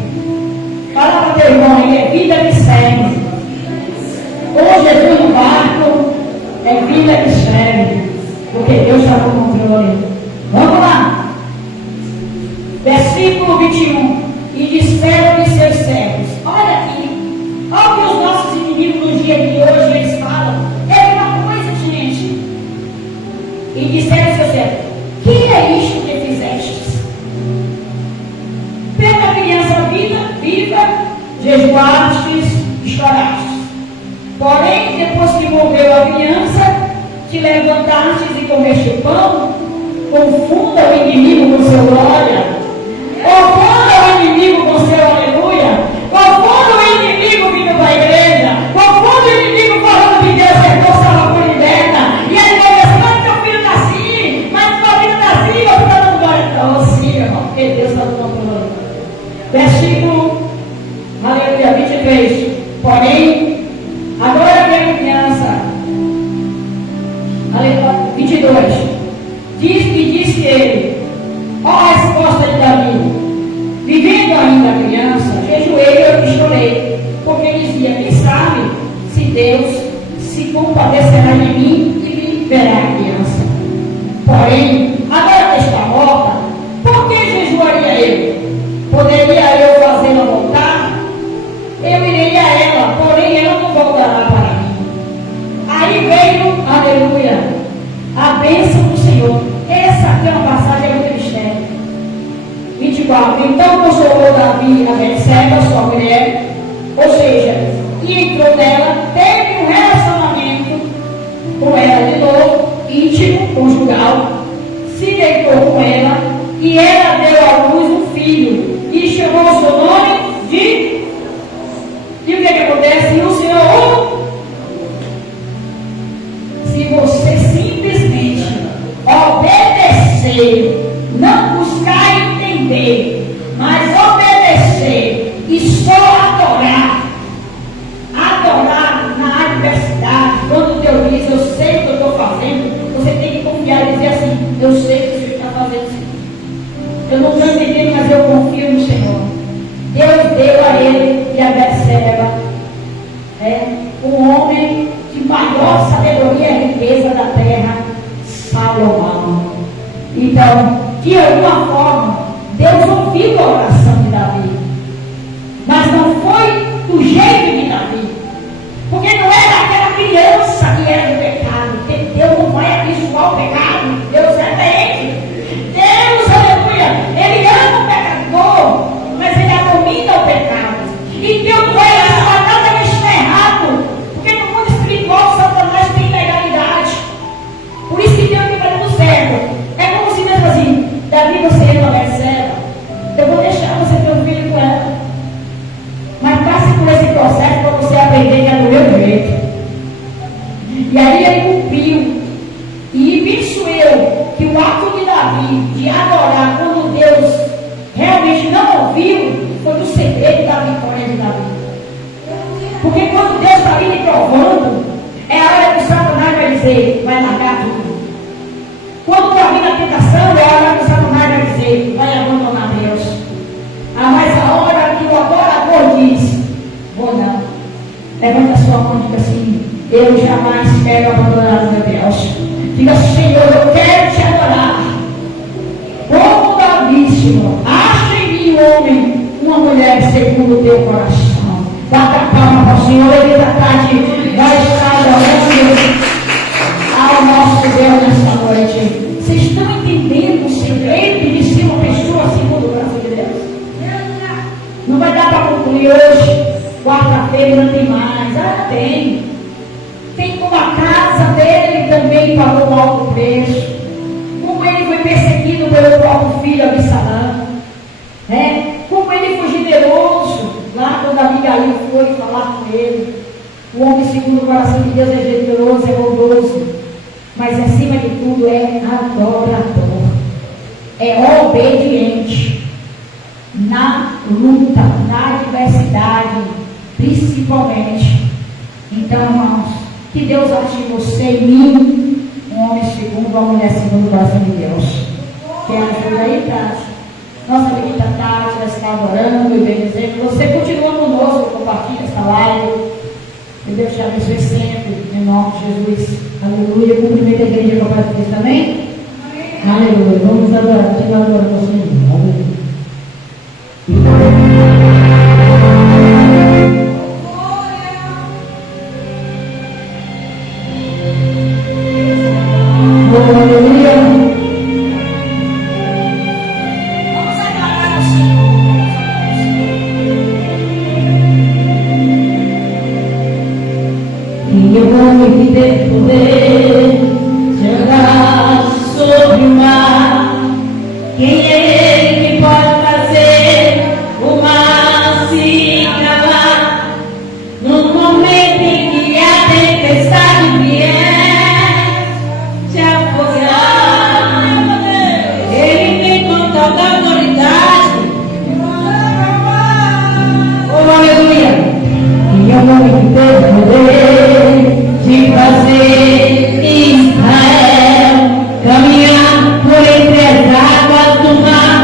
Fala para o teu irmão aí: é vida que segue. Ou Jesus no barco, é vida que segue, porque Deus está no controle. Vamos lá. Versículo 21. E disseram de seus servos: olha aqui, olha o que os nossos inimigos no dia de hoje eles falam. É uma coisa, gente. E disseram de seus servos: que é isto que fizestes? Pela criança viva, jejuastes e chorastes. Porém, depois que morreu a criança, te levantastes e comeste pão. Confunda o inimigo com seu glória. Confunda o inimigo com seu aleluia. Confunda o inimigo vindo para a igreja. Confunda o inimigo falando que Deus é força, salva, liberta. E aí vai dizer: mas meu filho está assim, mas meu filho está assim, eu estou dando glória. Então, sim, irmão, porque Deus está dando glória. Versículo, aleluia, 23. Porém, agora que a criança, aleluia, 22. Disse ele: ó a resposta de Davi: vivendo ainda a criança, jejuei e chorei, porque dizia: quem sabe se Deus se compadecerá de mim e me verá a criança. Porém, agora que está morta, por que jejuaria eu? Poderia eu fazê-la voltar? Eu irei a ela, porém ela não voltará para bênção do Senhor. Essa aqui é uma passagem do ministério. 24. Então consolou Davi a Betseba, sua mulher, ou seja, e entrou nela, teve um relacionamento com ela de novo, íntimo, conjugal, se deitou com ela, e ela deu à luz um filho, e chamou o seu nome de... E o que acontece? E o Senhor, se você simplesmente obedecer, não buscar entender, mas obedecer e só adorar na adversidade, quando Deus diz, eu sei o que eu estou fazendo, você tem que confiar e dizer assim, eu sei o que o Senhor está fazendo, Senhor. Eu não estou entendendo, mas eu confio no Senhor. Deus deu a ele e a Betseba, o homem de maior sabedoria e riqueza da terra, Salomão. Então, de alguma forma, Deus ouviu a oração de Davi, mas não foi do jeito de Davi, porque não era aquela criança que era do pecado, porque Deus não vai abençoar o pecado, Deus é bem. Deus, aleluia, Ele ama o pecador, mas Ele abomina o pecado. E Deus não vai abençoar nada que estiver errado, porque no mundo espiritual Satanás tem legalidade. Por isso que Deus fica no céu. É como se mesmo assim, Davi, você não recebe, eu vou deixar você ter um filho com ela, mas passe por esse processo para você aprender que é do meu jeito. E aí ele cumpriu. E penso eu que o ato de Davi de adorar quando Deus realmente não ouviu foi o segredo da vitória de Davi. Porque quando Deus está ali me provando, é a hora que o Satanás vai dizer, vai largar tudo. Quando está vindo a tentação, é a hora que o Satanás vai dizer, vai abandonar Deus. Mas a hora que o adorador diz, vou não. Levanta a sua mão e diga assim, eu jamais quero abandonar o meu Deus. Diga, Senhor, eu quero te adorar. Como Davi, Senhor, acha em mim, homem, uma mulher segundo o teu coração. Bata a palma para o Senhor, ele da tarde vai estar adorando ao nosso Deus nesta noite. Vocês estão entendendo o segredo de ser uma pessoa segundo o coração de Deus? Não vai dar para concluir hoje. Quarta-feira não tem mais. Tem. Tem como a casa dele também pagou um alto preço. Como ele foi perseguido pelo próprio filho Absalão. Como ele foi generoso. Lá quando Abigail foi falar com ele. O homem segundo o coração de Deus é generoso, é bondoso. Mas acima de tudo é adorador. É obediente. Na luta, na adversidade, principalmente. Então, irmãos, que Deus ache em você e em mim, um homem segundo, uma mulher segundo o coração de Deus. Quer ajuda aí, Tati? Nossa amiga Tati vai estar adorando e bendizendo. Você continua conosco, compartilha essa live. Que Deus te abençoe sempre, em nome de Jesus. Aleluia. Cumprimento a igreja com a paz de Deus também. Aleluia. Vamos adorar, te adorar ao Senhor. Aleluia. Caminhar por entre as águas do mar.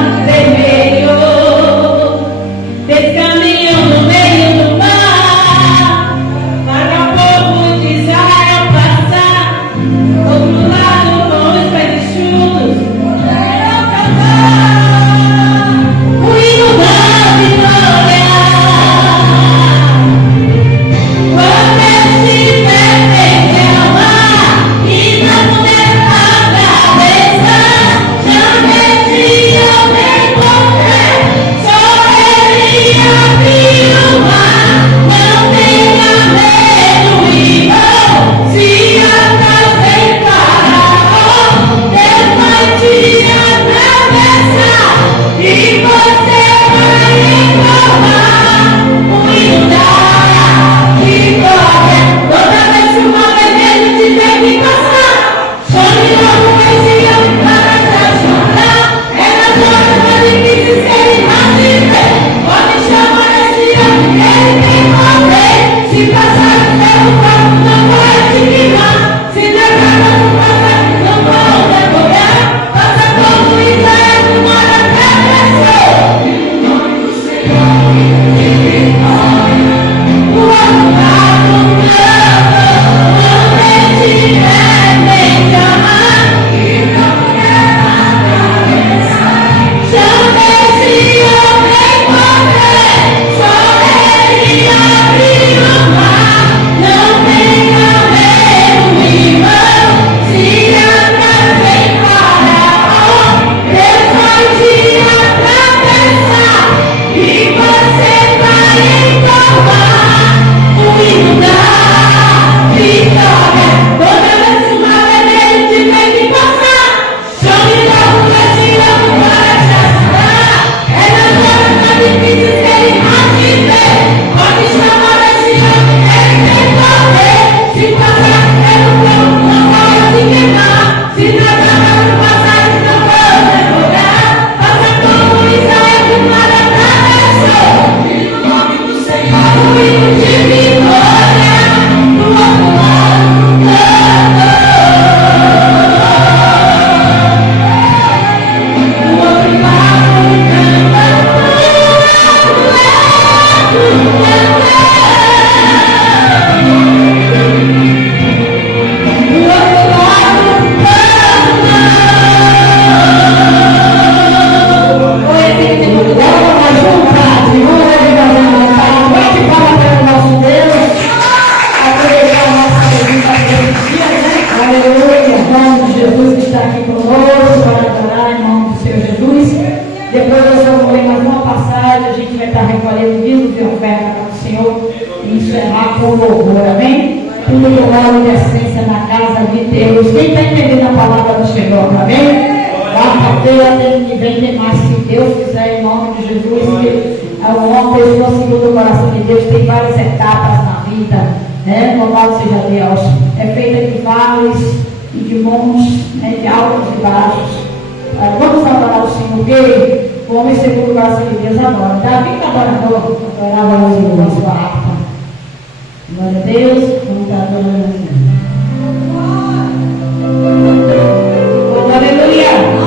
esse dia, né? Aleluia. Em nome de Jesus que está aqui conosco para adorar em nome do Senhor Jesus. Depois nós vamos ler mais uma passagem, a gente vai estar recolhendo dízimos de oferta para o Senhor e encerrar com louvor, amém? Tudo com óleo de essência na casa de Deus. Quem está entendendo a palavra do Senhor, amém? Quarta-feira tem mais, se Deus quiser, em nome de Jesus, que uma pessoa segundo o coração de Deus tem várias etapas na vida, né? Louvado seja Deus. É feita de vales e de montes, né? De altos e baixos. Vamos adorar o Senhor, porque o homem segundo o coração de Deus adora. Davi que adorador, adorava o Senhor na sua harpa. Glória a Deus, vamos estar adorando o Senhor. Aleluia!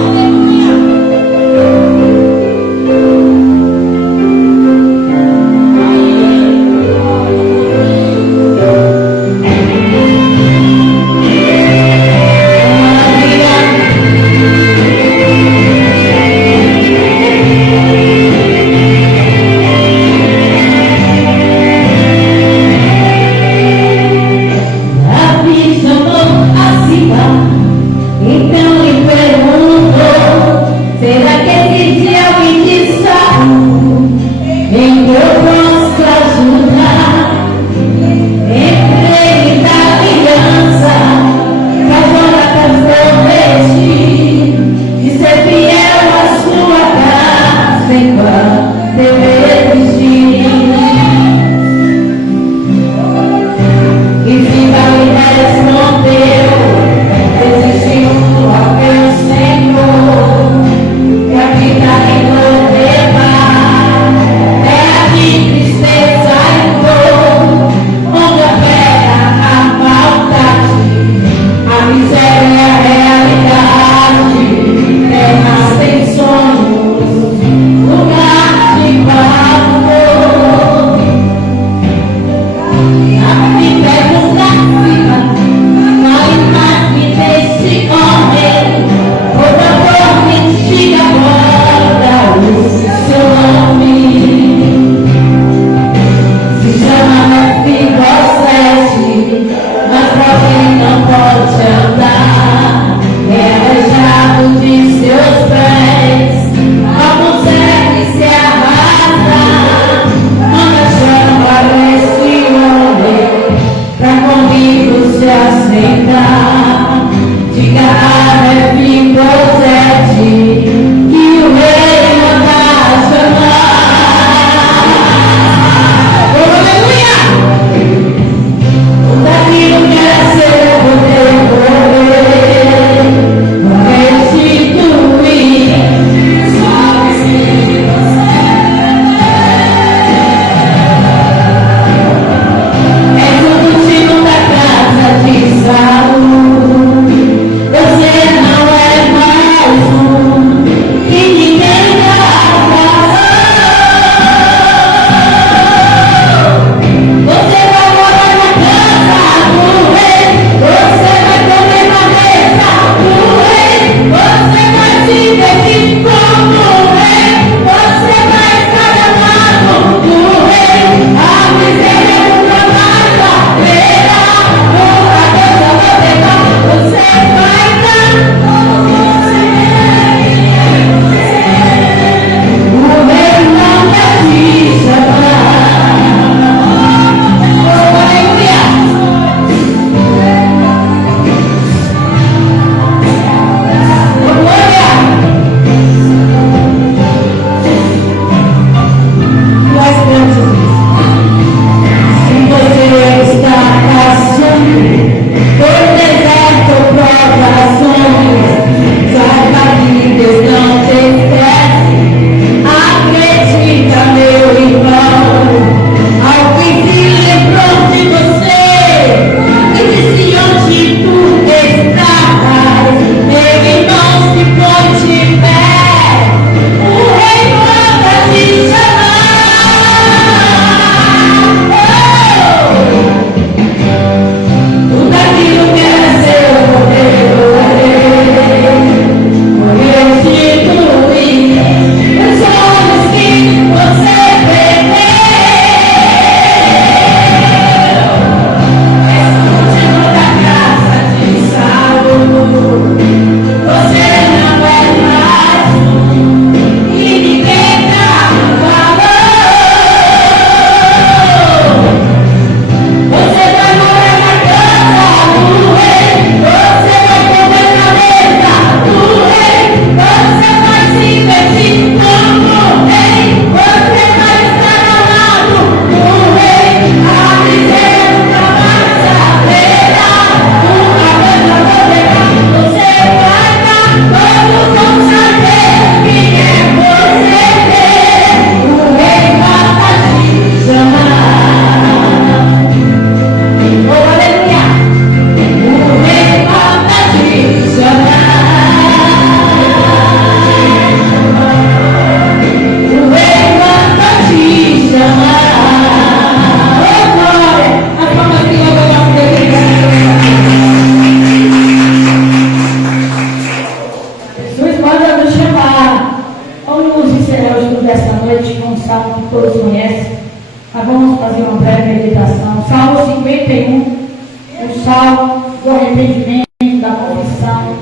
salmo do arrependimento, da confissão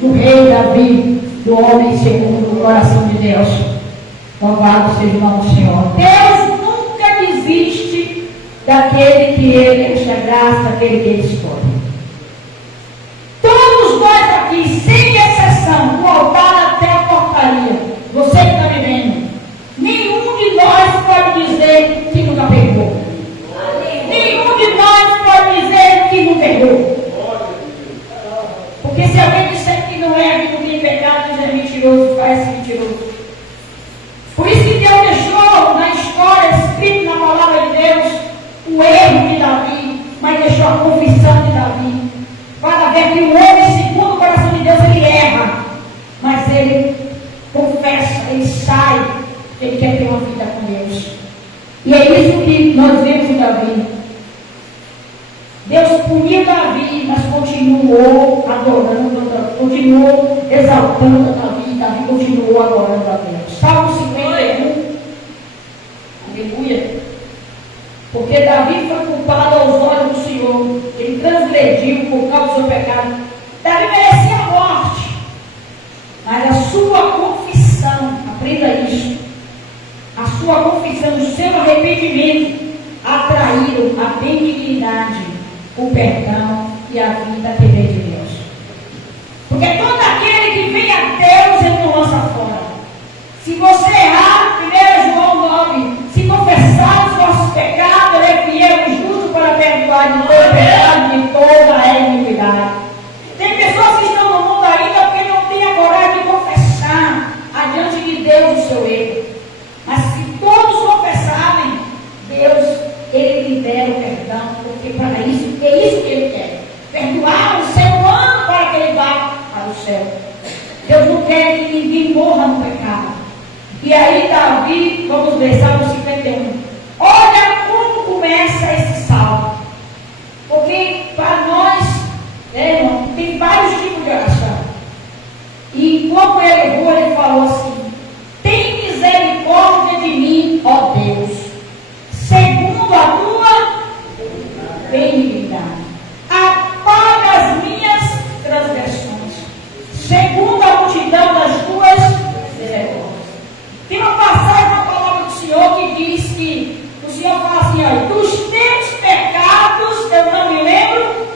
do rei Davi, do homem segundo o coração de Deus. Louvado seja o nome do Senhor. Deus nunca desiste daquele que ele acha graça, daquele que ele escolhe. Todos nós aqui, sem exceção, do altar até a portaria, você que está me vendo, nenhum de nós pode dizer que nunca pecou. Nenhum de nós pode dizer que não pecou. Porque se alguém disser que não é, que não tem pecado, já é mentiroso, parece mentiroso. Por isso que Deus deixou na história, escrito na palavra de Deus, o erro de Davi, mas deixou a confissão de Davi. Para ver que o homem, segundo o coração de Deus, ele erra, mas ele confessa, ele sai, ele quer ter uma vida com Deus. E é isso que nós vemos em Davi. Deus puniu Davi, mas continuou adorando, continuou exaltando Davi, Davi continuou adorando a Deus. Salmo 51, aleluia. Porque Davi foi culpado aos olhos do Senhor, ele transgrediu por causa do seu pecado. Davi merecia a morte, mas a sua confissão, aprenda isso, a sua confissão, o seu arrependimento atraíram a benignidade, o perdão e a vida que vem de Deus. Porque todo aquele que vem a Deus, ele não lança fora. Se você errar, 1 João 9, se confessar os vossos pecados, ele é fiel e justo para perdoar de todo pecado e de toda a iniquidade. Tem pessoas que estão no mundo ainda porque não têm a coragem de confessar adiante de Deus o seu erro. Mas se todos confessarem, Deus, ele libera o perdão, porque para isso, é isso que ele quer. Perdoar o ser humano para que ele vá para o céu. Deus não quer que ninguém morra no pecado. E aí Davi, vamos ver, Salmo 51. Olha como começa esse salmo. Porque para nós, irmão, tem vários tipos de oração. E como ele errou, ele falou assim: tem misericórdia de mim, ó Deus, segundo a tua benignidade. Apaga as minhas transgressões, segundo a multidão das tuas misericórdias. Tem uma passagem na palavra do Senhor que diz que o Senhor fala assim: ó, dos teus pecados eu não me lembro.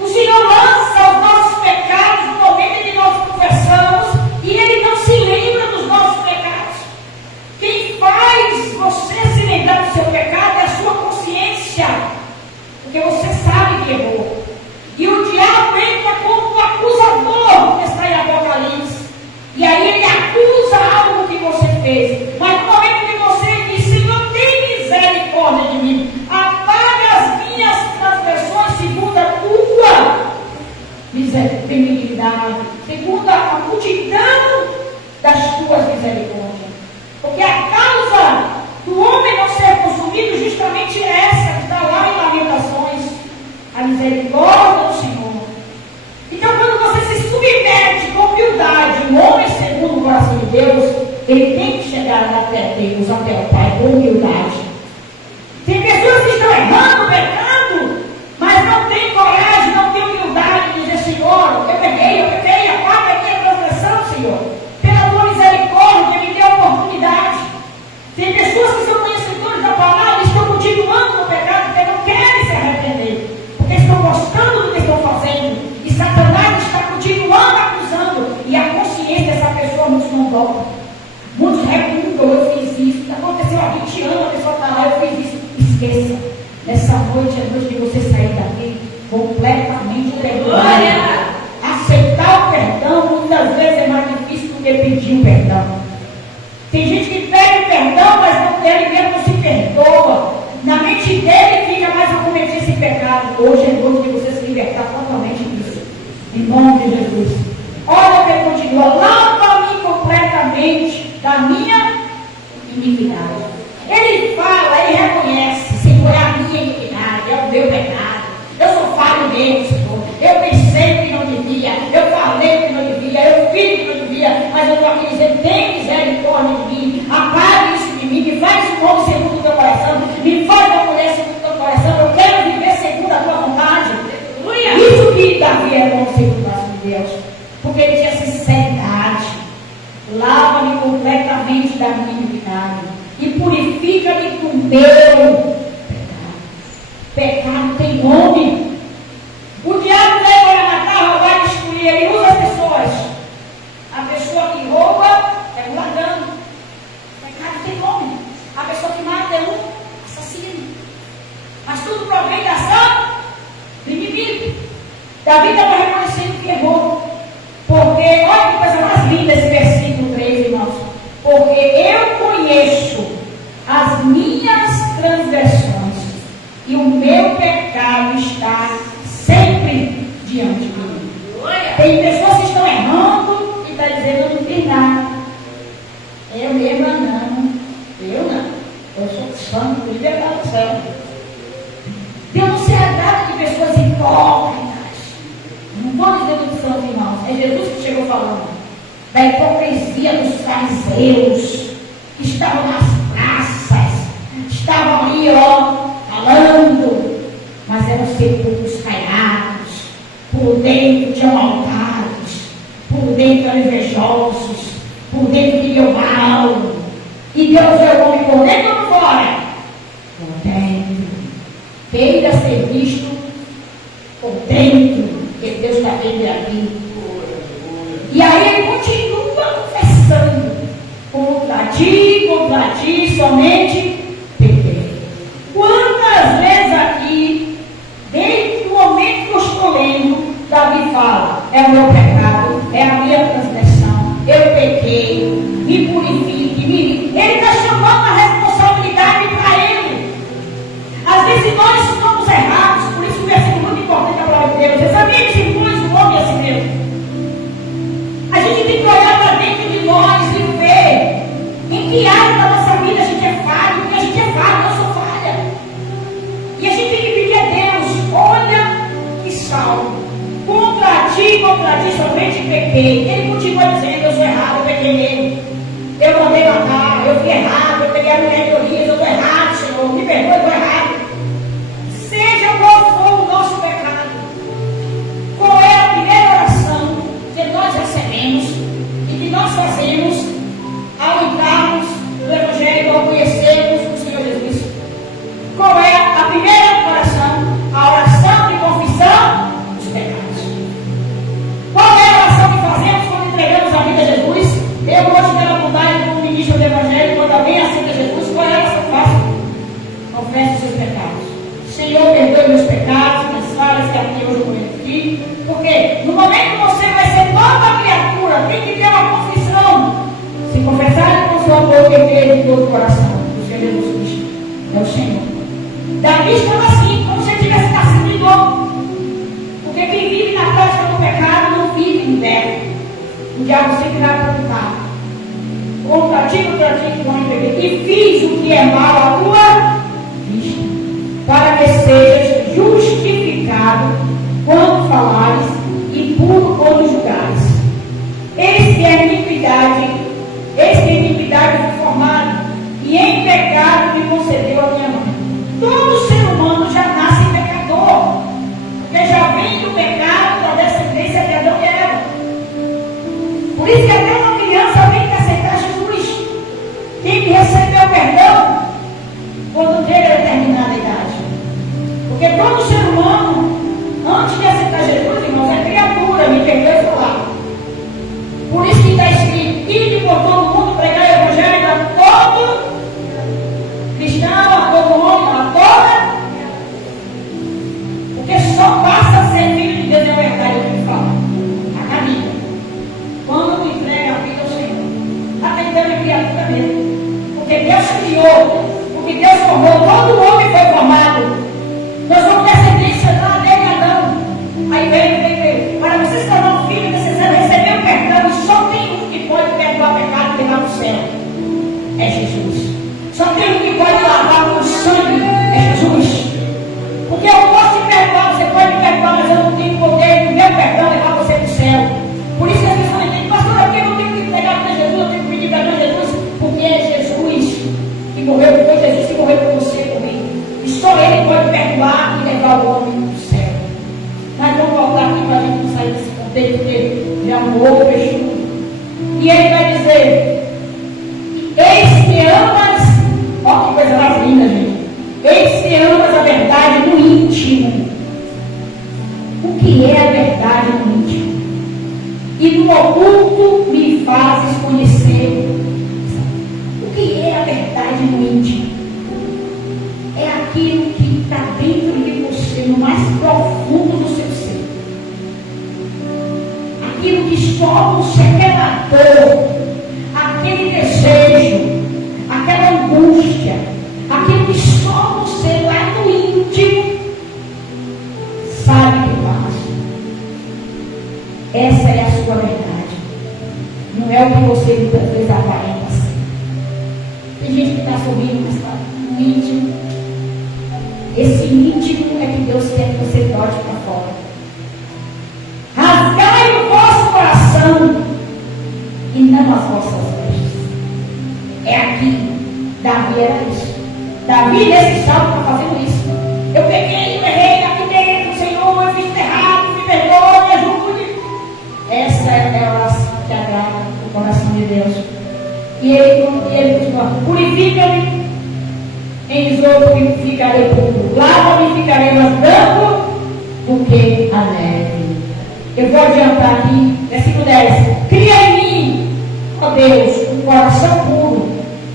O Senhor lança os nossos pecados no momento em que nós confessamos e Ele não se lembra dos nossos pecados. Quem faz você se lembrar do seu pecado é a sua consciência, porque você sabe que errou. E o diabo entra como um acusador, que está em Apocalipse. E aí ele acusa algo que você fez. Mas no momento que você diz: Senhor, tem misericórdia de mim, apaga as minhas transgressões segundo a tua benignidade, segundo a multidão das tuas misericórdias. Porque a causa do homem não ser consumido justamente é essa que está lá em Lamentações, a misericórdia do Senhor. Então, quando você se submete com humildade, um homem segundo o coração de Deus, ele tem que chegar até Deus, até o Pai, com humildade. Tem pessoas que estão errando, pecando, mas não tem coragem, não tem humildade de dizer: Senhor, eu pequei, apaga a minha transgressão, Senhor. Pela tua misericórdia, me dê a oportunidade. Tem pessoas que são conhecedores da palavra e estão continuando no pecado porque não querem se arrepender, porque estão gostando do que estão fazendo. E Satanás está continuando acusando. E a consciência dessa pessoa, muitos não tocam. Muitos recusam: eu fiz isso. Aconteceu há 20 anos, a pessoa está lá: eu fiz isso. Esqueça. Nessa noite é noite de você sair daqui completamente perdoado. Aceitar o perdão muitas vezes é mais difícil do que pedir o perdão. Tem gente que pede o perdão, mas ele mesmo não se perdoa. Na mente dele fica mais a cometer esse pecado. Hoje é noite de você se libertar totalmente disso. Em nome de Jesus. Olha que ele continua: lava-me completamente da minha iniquidade. Ele fala, ele reconhece: Senhor, é a minha iniquidade, é o meu pecado. Eu sou falho mesmo, Senhor. Eu pensei que não devia, eu falei que não devia, eu fiz que não devia, mas eu estou aqui dizendo: tem misericórdia de mim, apague isso de mim, me faz um homem segundo o teu coração, me faz uma mulher segundo o teu coração. Eu quero viver segundo a tua vontade. é bom ser do braço de Deus? Porque ele tinha sinceridade. Lava-me completamente da minha iniquidade e purifica-me do meu pecado. Pecado tem nome. O diabo veio para matar, roubar e destruir. Ele usa as pessoas. A pessoa que rouba é um ladrão. Pecado tem nome. A pessoa que mata é um assassino. Mas tudo provém da ação do inimigo. Davi estava reconhecendo que errou. Porque, olha que coisa mais linda esse versículo 3, irmãos. Porque eu conheço as minhas transgressões e o meu pecado está sempre diante de mim. Tem pessoas que estão errando e estão dizendo: eu não fiz nada. Eu mesma não. Eu não. Eu sou santo, libertado do céu. Deus não se agrada de pessoas hipócritas. Não estou dizendo que são os irmãos. É Jesus que chegou falando da hipocrisia dos fariseus, que estavam nas praças, estavam ali, falando, mas eram sepulcros caiados, por dentro tinham maldades, por dentro eram invejosos, por dentro tinham mal. E Deus vê o homem por dentro ou por fora? Por dentro. Queira ser visto por dentro, porque Deus está vendo aqui. E aí ele continua confessando: contra ti, somente pequei. Quantas vezes aqui, desde o momento que eu estou lendo, Davi fala: é o meu pecado, é a minha transgressão, eu pequei, me purifique, ele está chamando a responsabilidade para ele. Às vezes nós estamos errados, por isso o versículo muito importante da palavra de Deus: examine os irmãos, o homem a si mesmo. A gente tem que olhar para dentro de nós e ver em que área da nossa vida a gente é falho, porque a gente é falho, eu sou falha. E a gente tem que pedir a Deus: olha que salvo, contra ti somente pequei. Ele continua dizendo: eu sou errado, eu pequei nele, eu mandei matar, eu fui errado, eu peguei a mulher de Urias, eu estou errado, Senhor, me perdoe, eu estou errado. Seja qual for o nosso pecado, qual é a primeira oração que nós recebemos e que nós fazemos ao entrarmos no Evangelho, ao conhecermos o Senhor Jesus? Qual é a primeira oração? A oração de confissão dos pecados. Qual é a oração que fazemos quando entregamos a vida a Jesus? Eu hoje quero vontade como ministro do Evangelho, quando alguém aceita Jesus, qual é a oração que faço? Confesso os seus pecados. Senhor, perdoe meus pecados, minhas falhas que aqui hoje eu cometi. Porque no momento que você vai ser nova criatura, tem que ter uma confissão. Se confessar com sua boca e crer de todo o coração, o Senhor Jesus Cristo é o Senhor. Davi estava assim, como se ele tivesse nascido de novo. Porque quem vive na prática do pecado não vive liberto. O diabo sempre vai perguntar: contra ti, e fiz o que é mal à tua vista, para que sejas justificado quando falares e puro quando julgares. Eis que a iniquidade foi formada, e em pecado me concedeu a minha mãe. Todo ser humano já nasce pecador, porque já vem do pecado da descendência de Adão e Eva. Por isso que até uma criança tem que aceitar Jesus, tem que receber o perdão quando ter a determinada idade. Porque todo ser humano, antes de aceitar Jesus, irmãos, é criatura, me perdoe falar. Por isso que está escrito: ide por todo mundo, pregar o Evangelho a todo cristão, a todo homem, a toda outro Exu. E ele vai dizer: eis que amas, ó que coisa mais linda, gente. Eis que amas a verdade no íntimo. O que é a verdade no íntimo? E no oculto me fazes conhecer. O que é a verdade no íntimo? É aquilo que está dentro de você, no mais profundo do seu ser. Aquilo que só você, aquela dor, aquele desejo, aquela angústia, aquilo que só você lá no íntimo sabe que passa. Essa é a sua verdade. Não é o que você muitas vezes aparenta ser. Tem gente que está sorrindo, mas está no íntimo. Esse íntimo é que Deus quer que você bote para fora. Rasgai o vosso coração e não as vossas vestes. É aqui. Davi era isso. Davi nesse salmo está fazendo isso. Eu peguei, eu errei aqui dentro, Senhor, eu fiz errado, me perdoe, me ajude. Essa é a oração que agrada o coração de Deus. E ele continua: purifica-me, em isopo ficarei puro, lava-me, ficarei mais branco do que a neve. Eu vou adiantar aqui, versículo 10: cria em mim, ó Deus, um coração puro,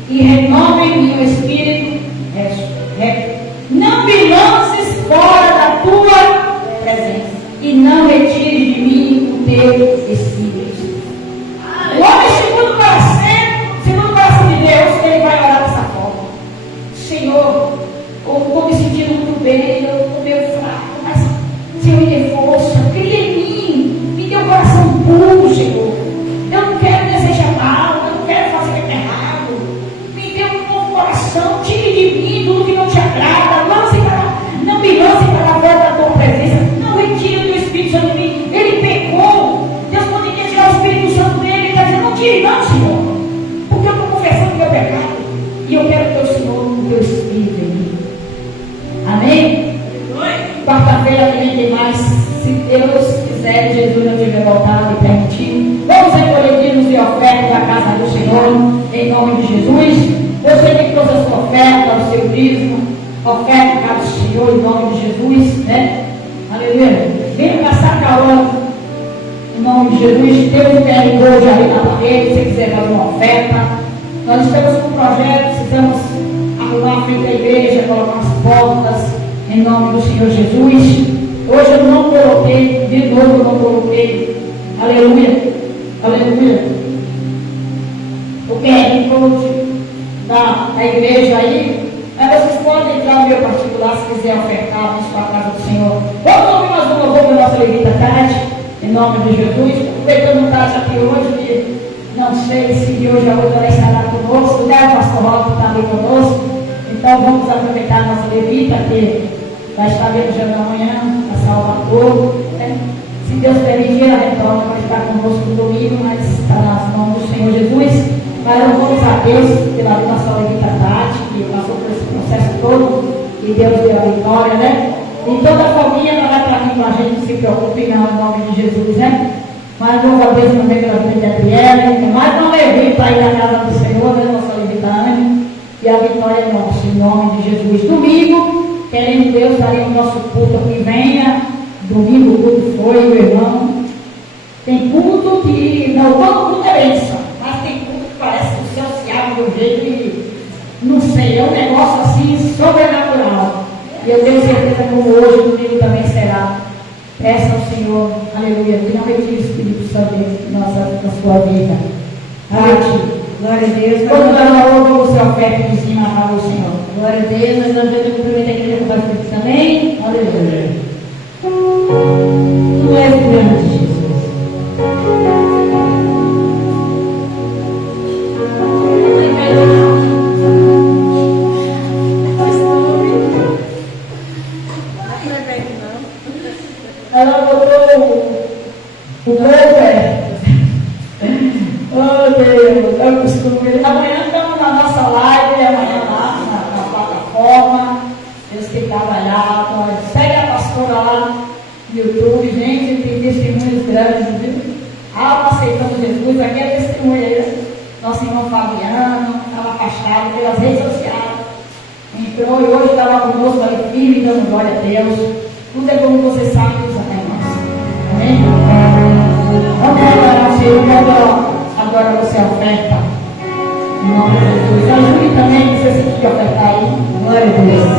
e renova em mim o espírito reto. Não me lances fora da tua presença, e não retires de mim o teu espírito. O homem segundo o coração de Deus, ele vai orar dessa forma: Senhor, eu estou me sentindo muito bem, eu estou meio fraco, mas Senhor, me dê força, cria em mim, me dê um coração puro, Senhor. Eu não quero desejar mal, eu não quero fazer o que é errado. Me dê um novo coração, tire de mim tudo que não te agrada, não me lance para fora da tua presença, não retire o teu Espírito Santo de mim. Ele pecou, Deus poderia tirar o Espírito Santo dele, ele está dizendo: não tire não, Senhor, porque eu estou confessando o meu pecado, e eu quero ter o Senhor, o teu Espírito em mim. Amém? Quarta-feira também tem mais, se Deus quiser, Jesus não tiver voltado e permitir. Vamos recolher dízimos e ofertas da casa do Senhor, em nome de Jesus. Você que trouxe a sua oferta, o seu dízimo, oferta para o Senhor, em nome de Jesus, né? Aleluia. Venha passar calor, em nome de Jesus. Deus tem hoje aí na parede, se você quiser fazer uma oferta. Nós estamos com um projeto, precisamos arrumar a frente da igreja, colocar as portas, em nome do Senhor Jesus. Hoje eu não coloquei, de novo eu não coloquei, aleluia, aleluia, o QR Code da igreja aí. Mas vocês podem entrar no meu particular se quiser ofertar para a casa do Senhor. Vamos ouvir mais um louvor da nossa levita tarde, em nome de Jesus. Aproveitando tarde aqui hoje, que não sei se de hoje a outra vai estar conosco, né? O pastor Roque está ali conosco. Então vamos aproveitar a nossa levita, que vai estar viajando amanhã a Salvador, né? Se Deus permitir, ela retorna para estar conosco no domingo, mas está nas mãos do Senhor Jesus. Mas louvamos a Deus pela nossa levita Tati, que passou por esse processo todo, e Deus deu a vitória, né? E toda a família vai para mim com a gente, não se preocupe, em nome de Jesus, né? Mas louvo a Deus também pela vida de Adriele, mais uma levita aí na casa do Senhor, né? Nossa levita Anne, e a vitória é nossa, em nome de Jesus. Domingo, querendo Deus, darei o nosso culto que venha. Domingo, o culto foi, meu irmão. Tem culto que não, todo culto é bênção, mas tem culto que parece que o céu se abre de um jeito e não sei, é um negócio assim sobrenatural. E eu tenho certeza que hoje, domingo também será. Peça ao Senhor, aleluia, que não retire o Espírito Santo da sua vida. Aleluia. Glória a Deus. Quando ela ouve o seu oferta de cima para o Senhor. Glória a Deus. Nós vamos ver o cumprimento da igreja com bastante também. Aleluia. Tu és grande, Jesus. Ela botou o cover. Oh Deus, é o costume. Amanhã estamos na nossa live, amanhã lá na plataforma. Deus tem trabalhado. Segue a pastora lá no YouTube, gente, tem testemunhos grandes, viu? aceitando Jesus, aqui é testemunha aí. Nosso irmão Fabiano estava afastado pelas redes sociais. Entrou e hoje estava conosco ali firme, dando glória a Deus. Tudo é como você sabe, meus irmãos. Amém? Vamos adorar o Senhor, agora você oferta. Em nome de Jesus. Ajude também, você se que ofertar aí. Glória a Deus.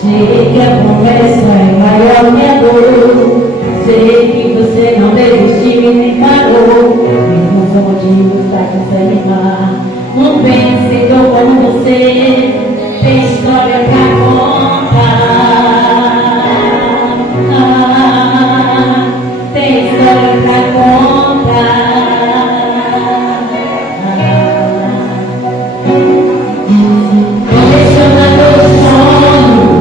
Sei que a promessa é maior que a dor. Sei que você não desistiu nem parou. Mesmo com motivos pra desanimar. Um vencedor como você tem história pra contar. Tem história pra contar. Colecionador de sonhos.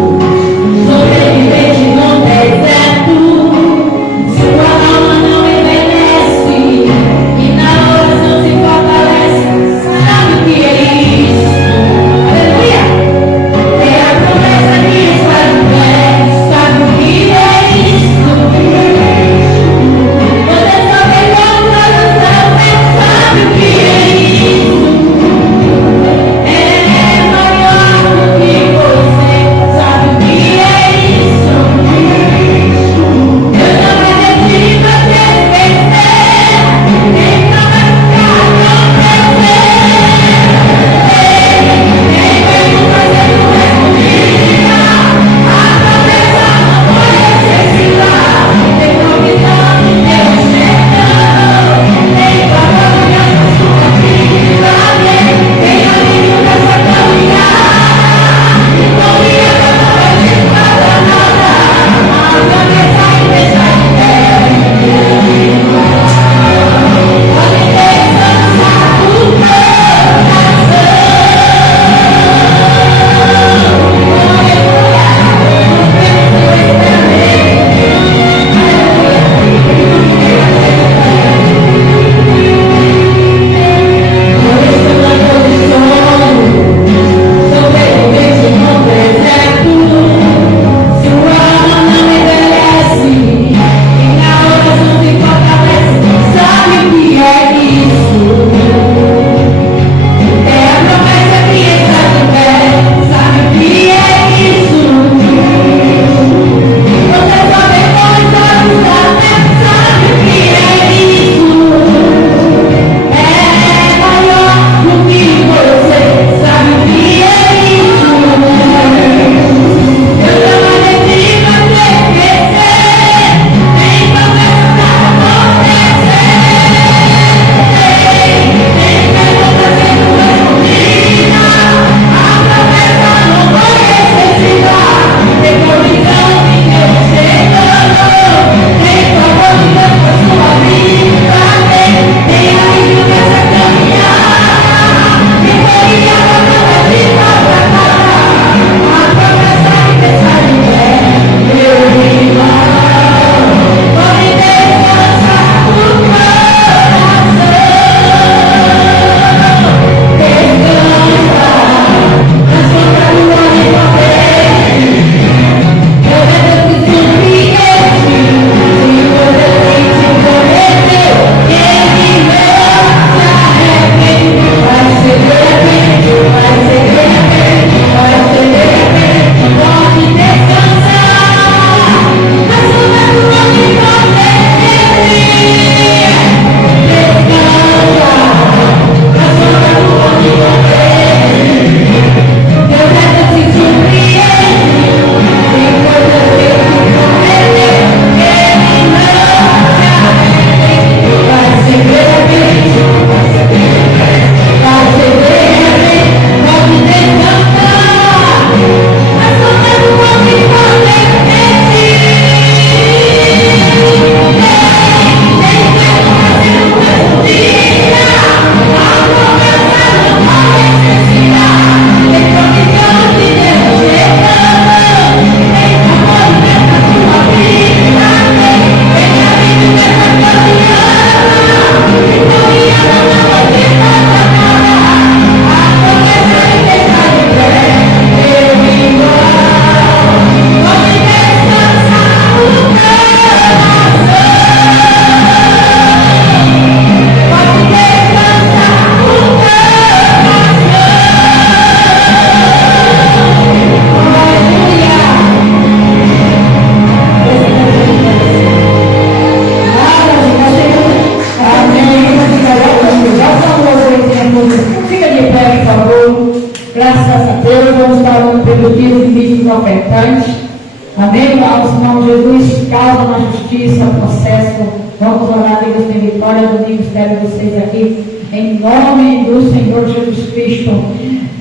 aos irmãos, Jesus, causa na justiça, processo. Vamos orar, Deus tem vitória, domingo espero vocês aqui, em nome do Senhor Jesus Cristo.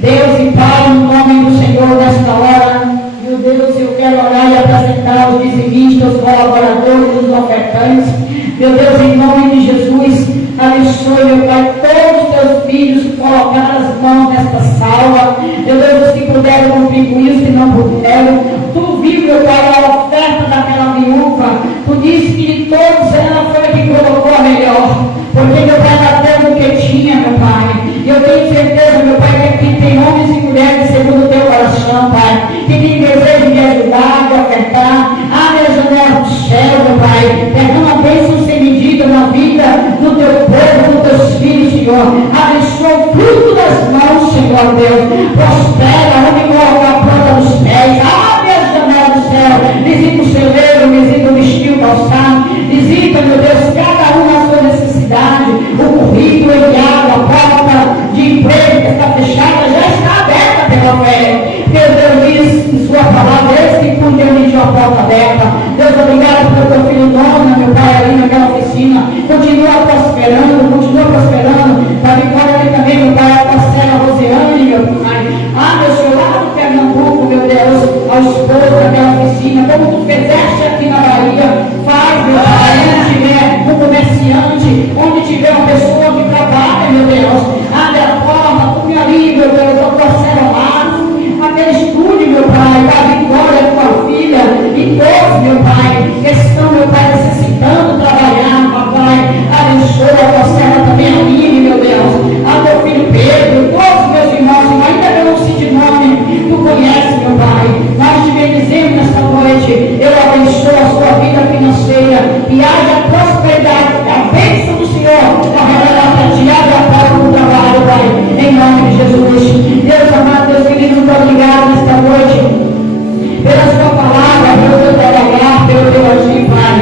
Deus e Pai, no nome do Senhor, nesta hora, meu Deus, eu quero orar e apresentar os dizimistas, os colaboradores, os ofertantes. Meu Deus, em nome de Jesus, abençoe, meu Pai, todos os teus filhos que colocaram as mãos nesta sala. Meu Deus, os que puderam contribuir, os que não puderam. Tu viu, meu Pai, a oferta daquela viúva. Tu disse que de todos ela foi a que colocou a melhor. Porque, meu Pai, ela deu o que tinha, meu Pai. E eu tenho certeza, meu Pai, que aqui tem homens e mulheres segundo o teu coração, Pai, que tem desejo de ajudar, de ofertar. Abre a janela do céu, meu Pai. Derrama bênção sem medida na vida do teu povo, dos teus filhos, Senhor. Abençoa o fruto das mãos, Senhor Deus. Prospera onde coloca a planta dos pés. Abre a janela do céu. Visita o celeiro, visita o vestido calçado. Visita, meu Deus, cada um na sua necessidade. O currículo enviado, a porta de emprego que está fechada já está aberta pela fé. Deus diz em sua palavra, eles que por diante de uma porta aberta. Deus, obrigado pelo teu filho Dona, meu Pai, ali naquela oficina. Continua prosperando, continua prosperando. Da vitória ali também, meu Pai, a parcela Rosiane, meu Pai. Meu Senhor, lá no Pernambuco, meu Deus, ao esposo daquela oficina, como tu fizeste aqui na Bahia, faz, meu Pai, onde tiver um comerciante, onde tiver uma pessoa que trabalha, meu Deus, abre a porta, tu me ali, meu Deus, eu parcela lá, aquele estúdio, meu Pai, da vitória da tua filha, e todos, meu Pai, que estão, meu Pai, necessitando trabalhar, papai, abençoa a tua serva também, a Aline, meu Deus, a teu filho Pedro, todos meus irmãos, ainda que eu não sei de nome, tu conheces, meu Pai, nós te bendizemos nesta noite, eu abençoo a sua vida financeira, e haja prosperidade, a bênção do Senhor, a revelar para ti, abre a porta do trabalho, Pai, em nome de Jesus. Deus amado, Deus querido, muito obrigado nesta noite, pela sua palavra, pelo teu trabalhar, pelo teu agir, Pai.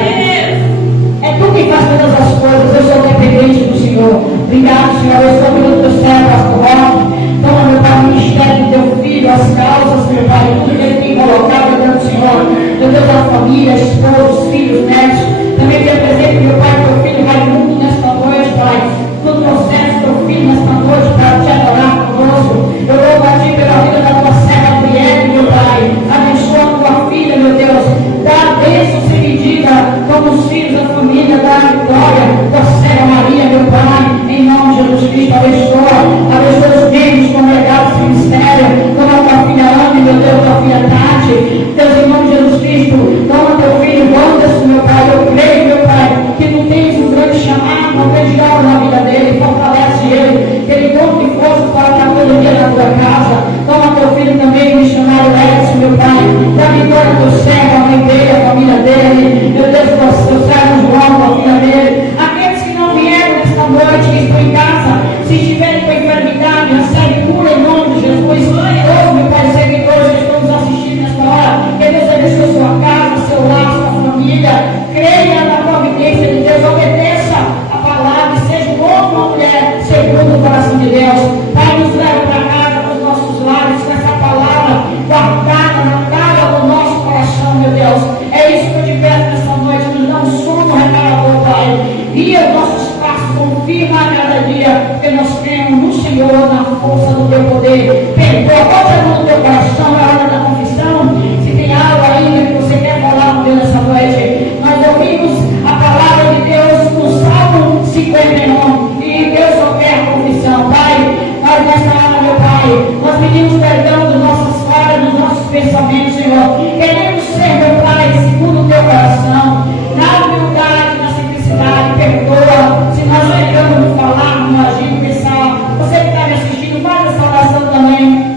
É tu quem faz todas as coisas, eu sou dependente do Senhor. Obrigado, Senhor, eu estou pelo teu servo, pastor Roque. Toma, meu Pai, o ministério do teu filho, as causas, meu Pai, tudo que ele tem colocado, meu Deus, Senhor. Meu Deus, a família, a esposa, os filhos, netos. Também te apresento, meu Pai, teu filho Raimundo nesta noite, Pai. No processo, teu filho nesta noite, para te adorar conosco. Eu louvo a ti pela vida da tua serva Brienne, meu Pai. Abençoa a tua filha, meu Deus. Dá a bênção sem medida, como os filhos da família, da vitória, da serva Maria, meu Pai. Em nome de Jesus Cristo, abençoa. Abençoa os membros congregados do ministério. Toma a tua filha Ana, meu Deus, tua filha Tati. Deus, em nome de Jesus Cristo, toma teu filho Wanderson, meu Pai. Eu creio, meu Pai, que tu tens um grande chamado, uma grande obra na vida dele. Fortalece ele, que ele conte força para estar todo dia na tua casa. Toma teu filho também, o missionário Edson, meu Pai. Da vitória do servo, a mãe dele, a família dele. Meu Deus, teu servo João, a filha dele. Aqueles que não vieram nesta noite, que estão em casa, se estiverem com enfermidade, recebe cura em nome de Jesus. Todos, meu Pai, seguidores que estão nos assistindo nesta hora, que Deus abençoe sua casa, seu lar, sua família. Creia na providência de Deus, obedeça a palavra e seja um homem ou uma mulher segundo o coração de Deus. Pai, nos leva para casa, para os nossos lares, com essa palavra guardada na cara do nosso coração, meu Deus. É isso que eu te peço nessa noite, nos dá um sono reparador, Pai. Guia os nossos passos, confirma a cada dia, porque nós cremos no Senhor, na força do teu poder. Perdoa, bota no teu coração, é hora da confissão. Se tem algo ainda que você quer falar com Deus nessa noite, nós ouvimos a palavra de Deus no Salmo 51, e Deus só quer a confissão, Pai. Mas nessa hora, meu Pai, nós pedimos perdão das nossas falhas, dos nossos pensamentos, Senhor. Queremos ser, meu Pai, segundo o teu coração, na humildade, na simplicidade. Perdoa se nós erramos no falar, no agir, no pensar. Você que está me assistindo, faz essa oração também.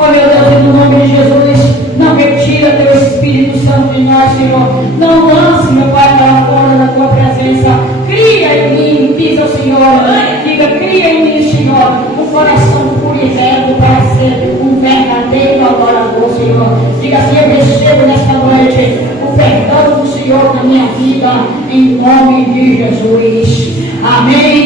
Oh, meu Deus, no nome de Jesus, não retira teu Espírito Santo de nós, Senhor. Não lance, meu Pai, para fora da tua presença. Cria em mim, diz ao Senhor. Diga, cria em mim, Senhor, um coração puro e reto para ser um verdadeiro adorador, Senhor. Diga assim, eu recebo nesta noite o perdão do Senhor na minha vida, em nome de Jesus. Amém.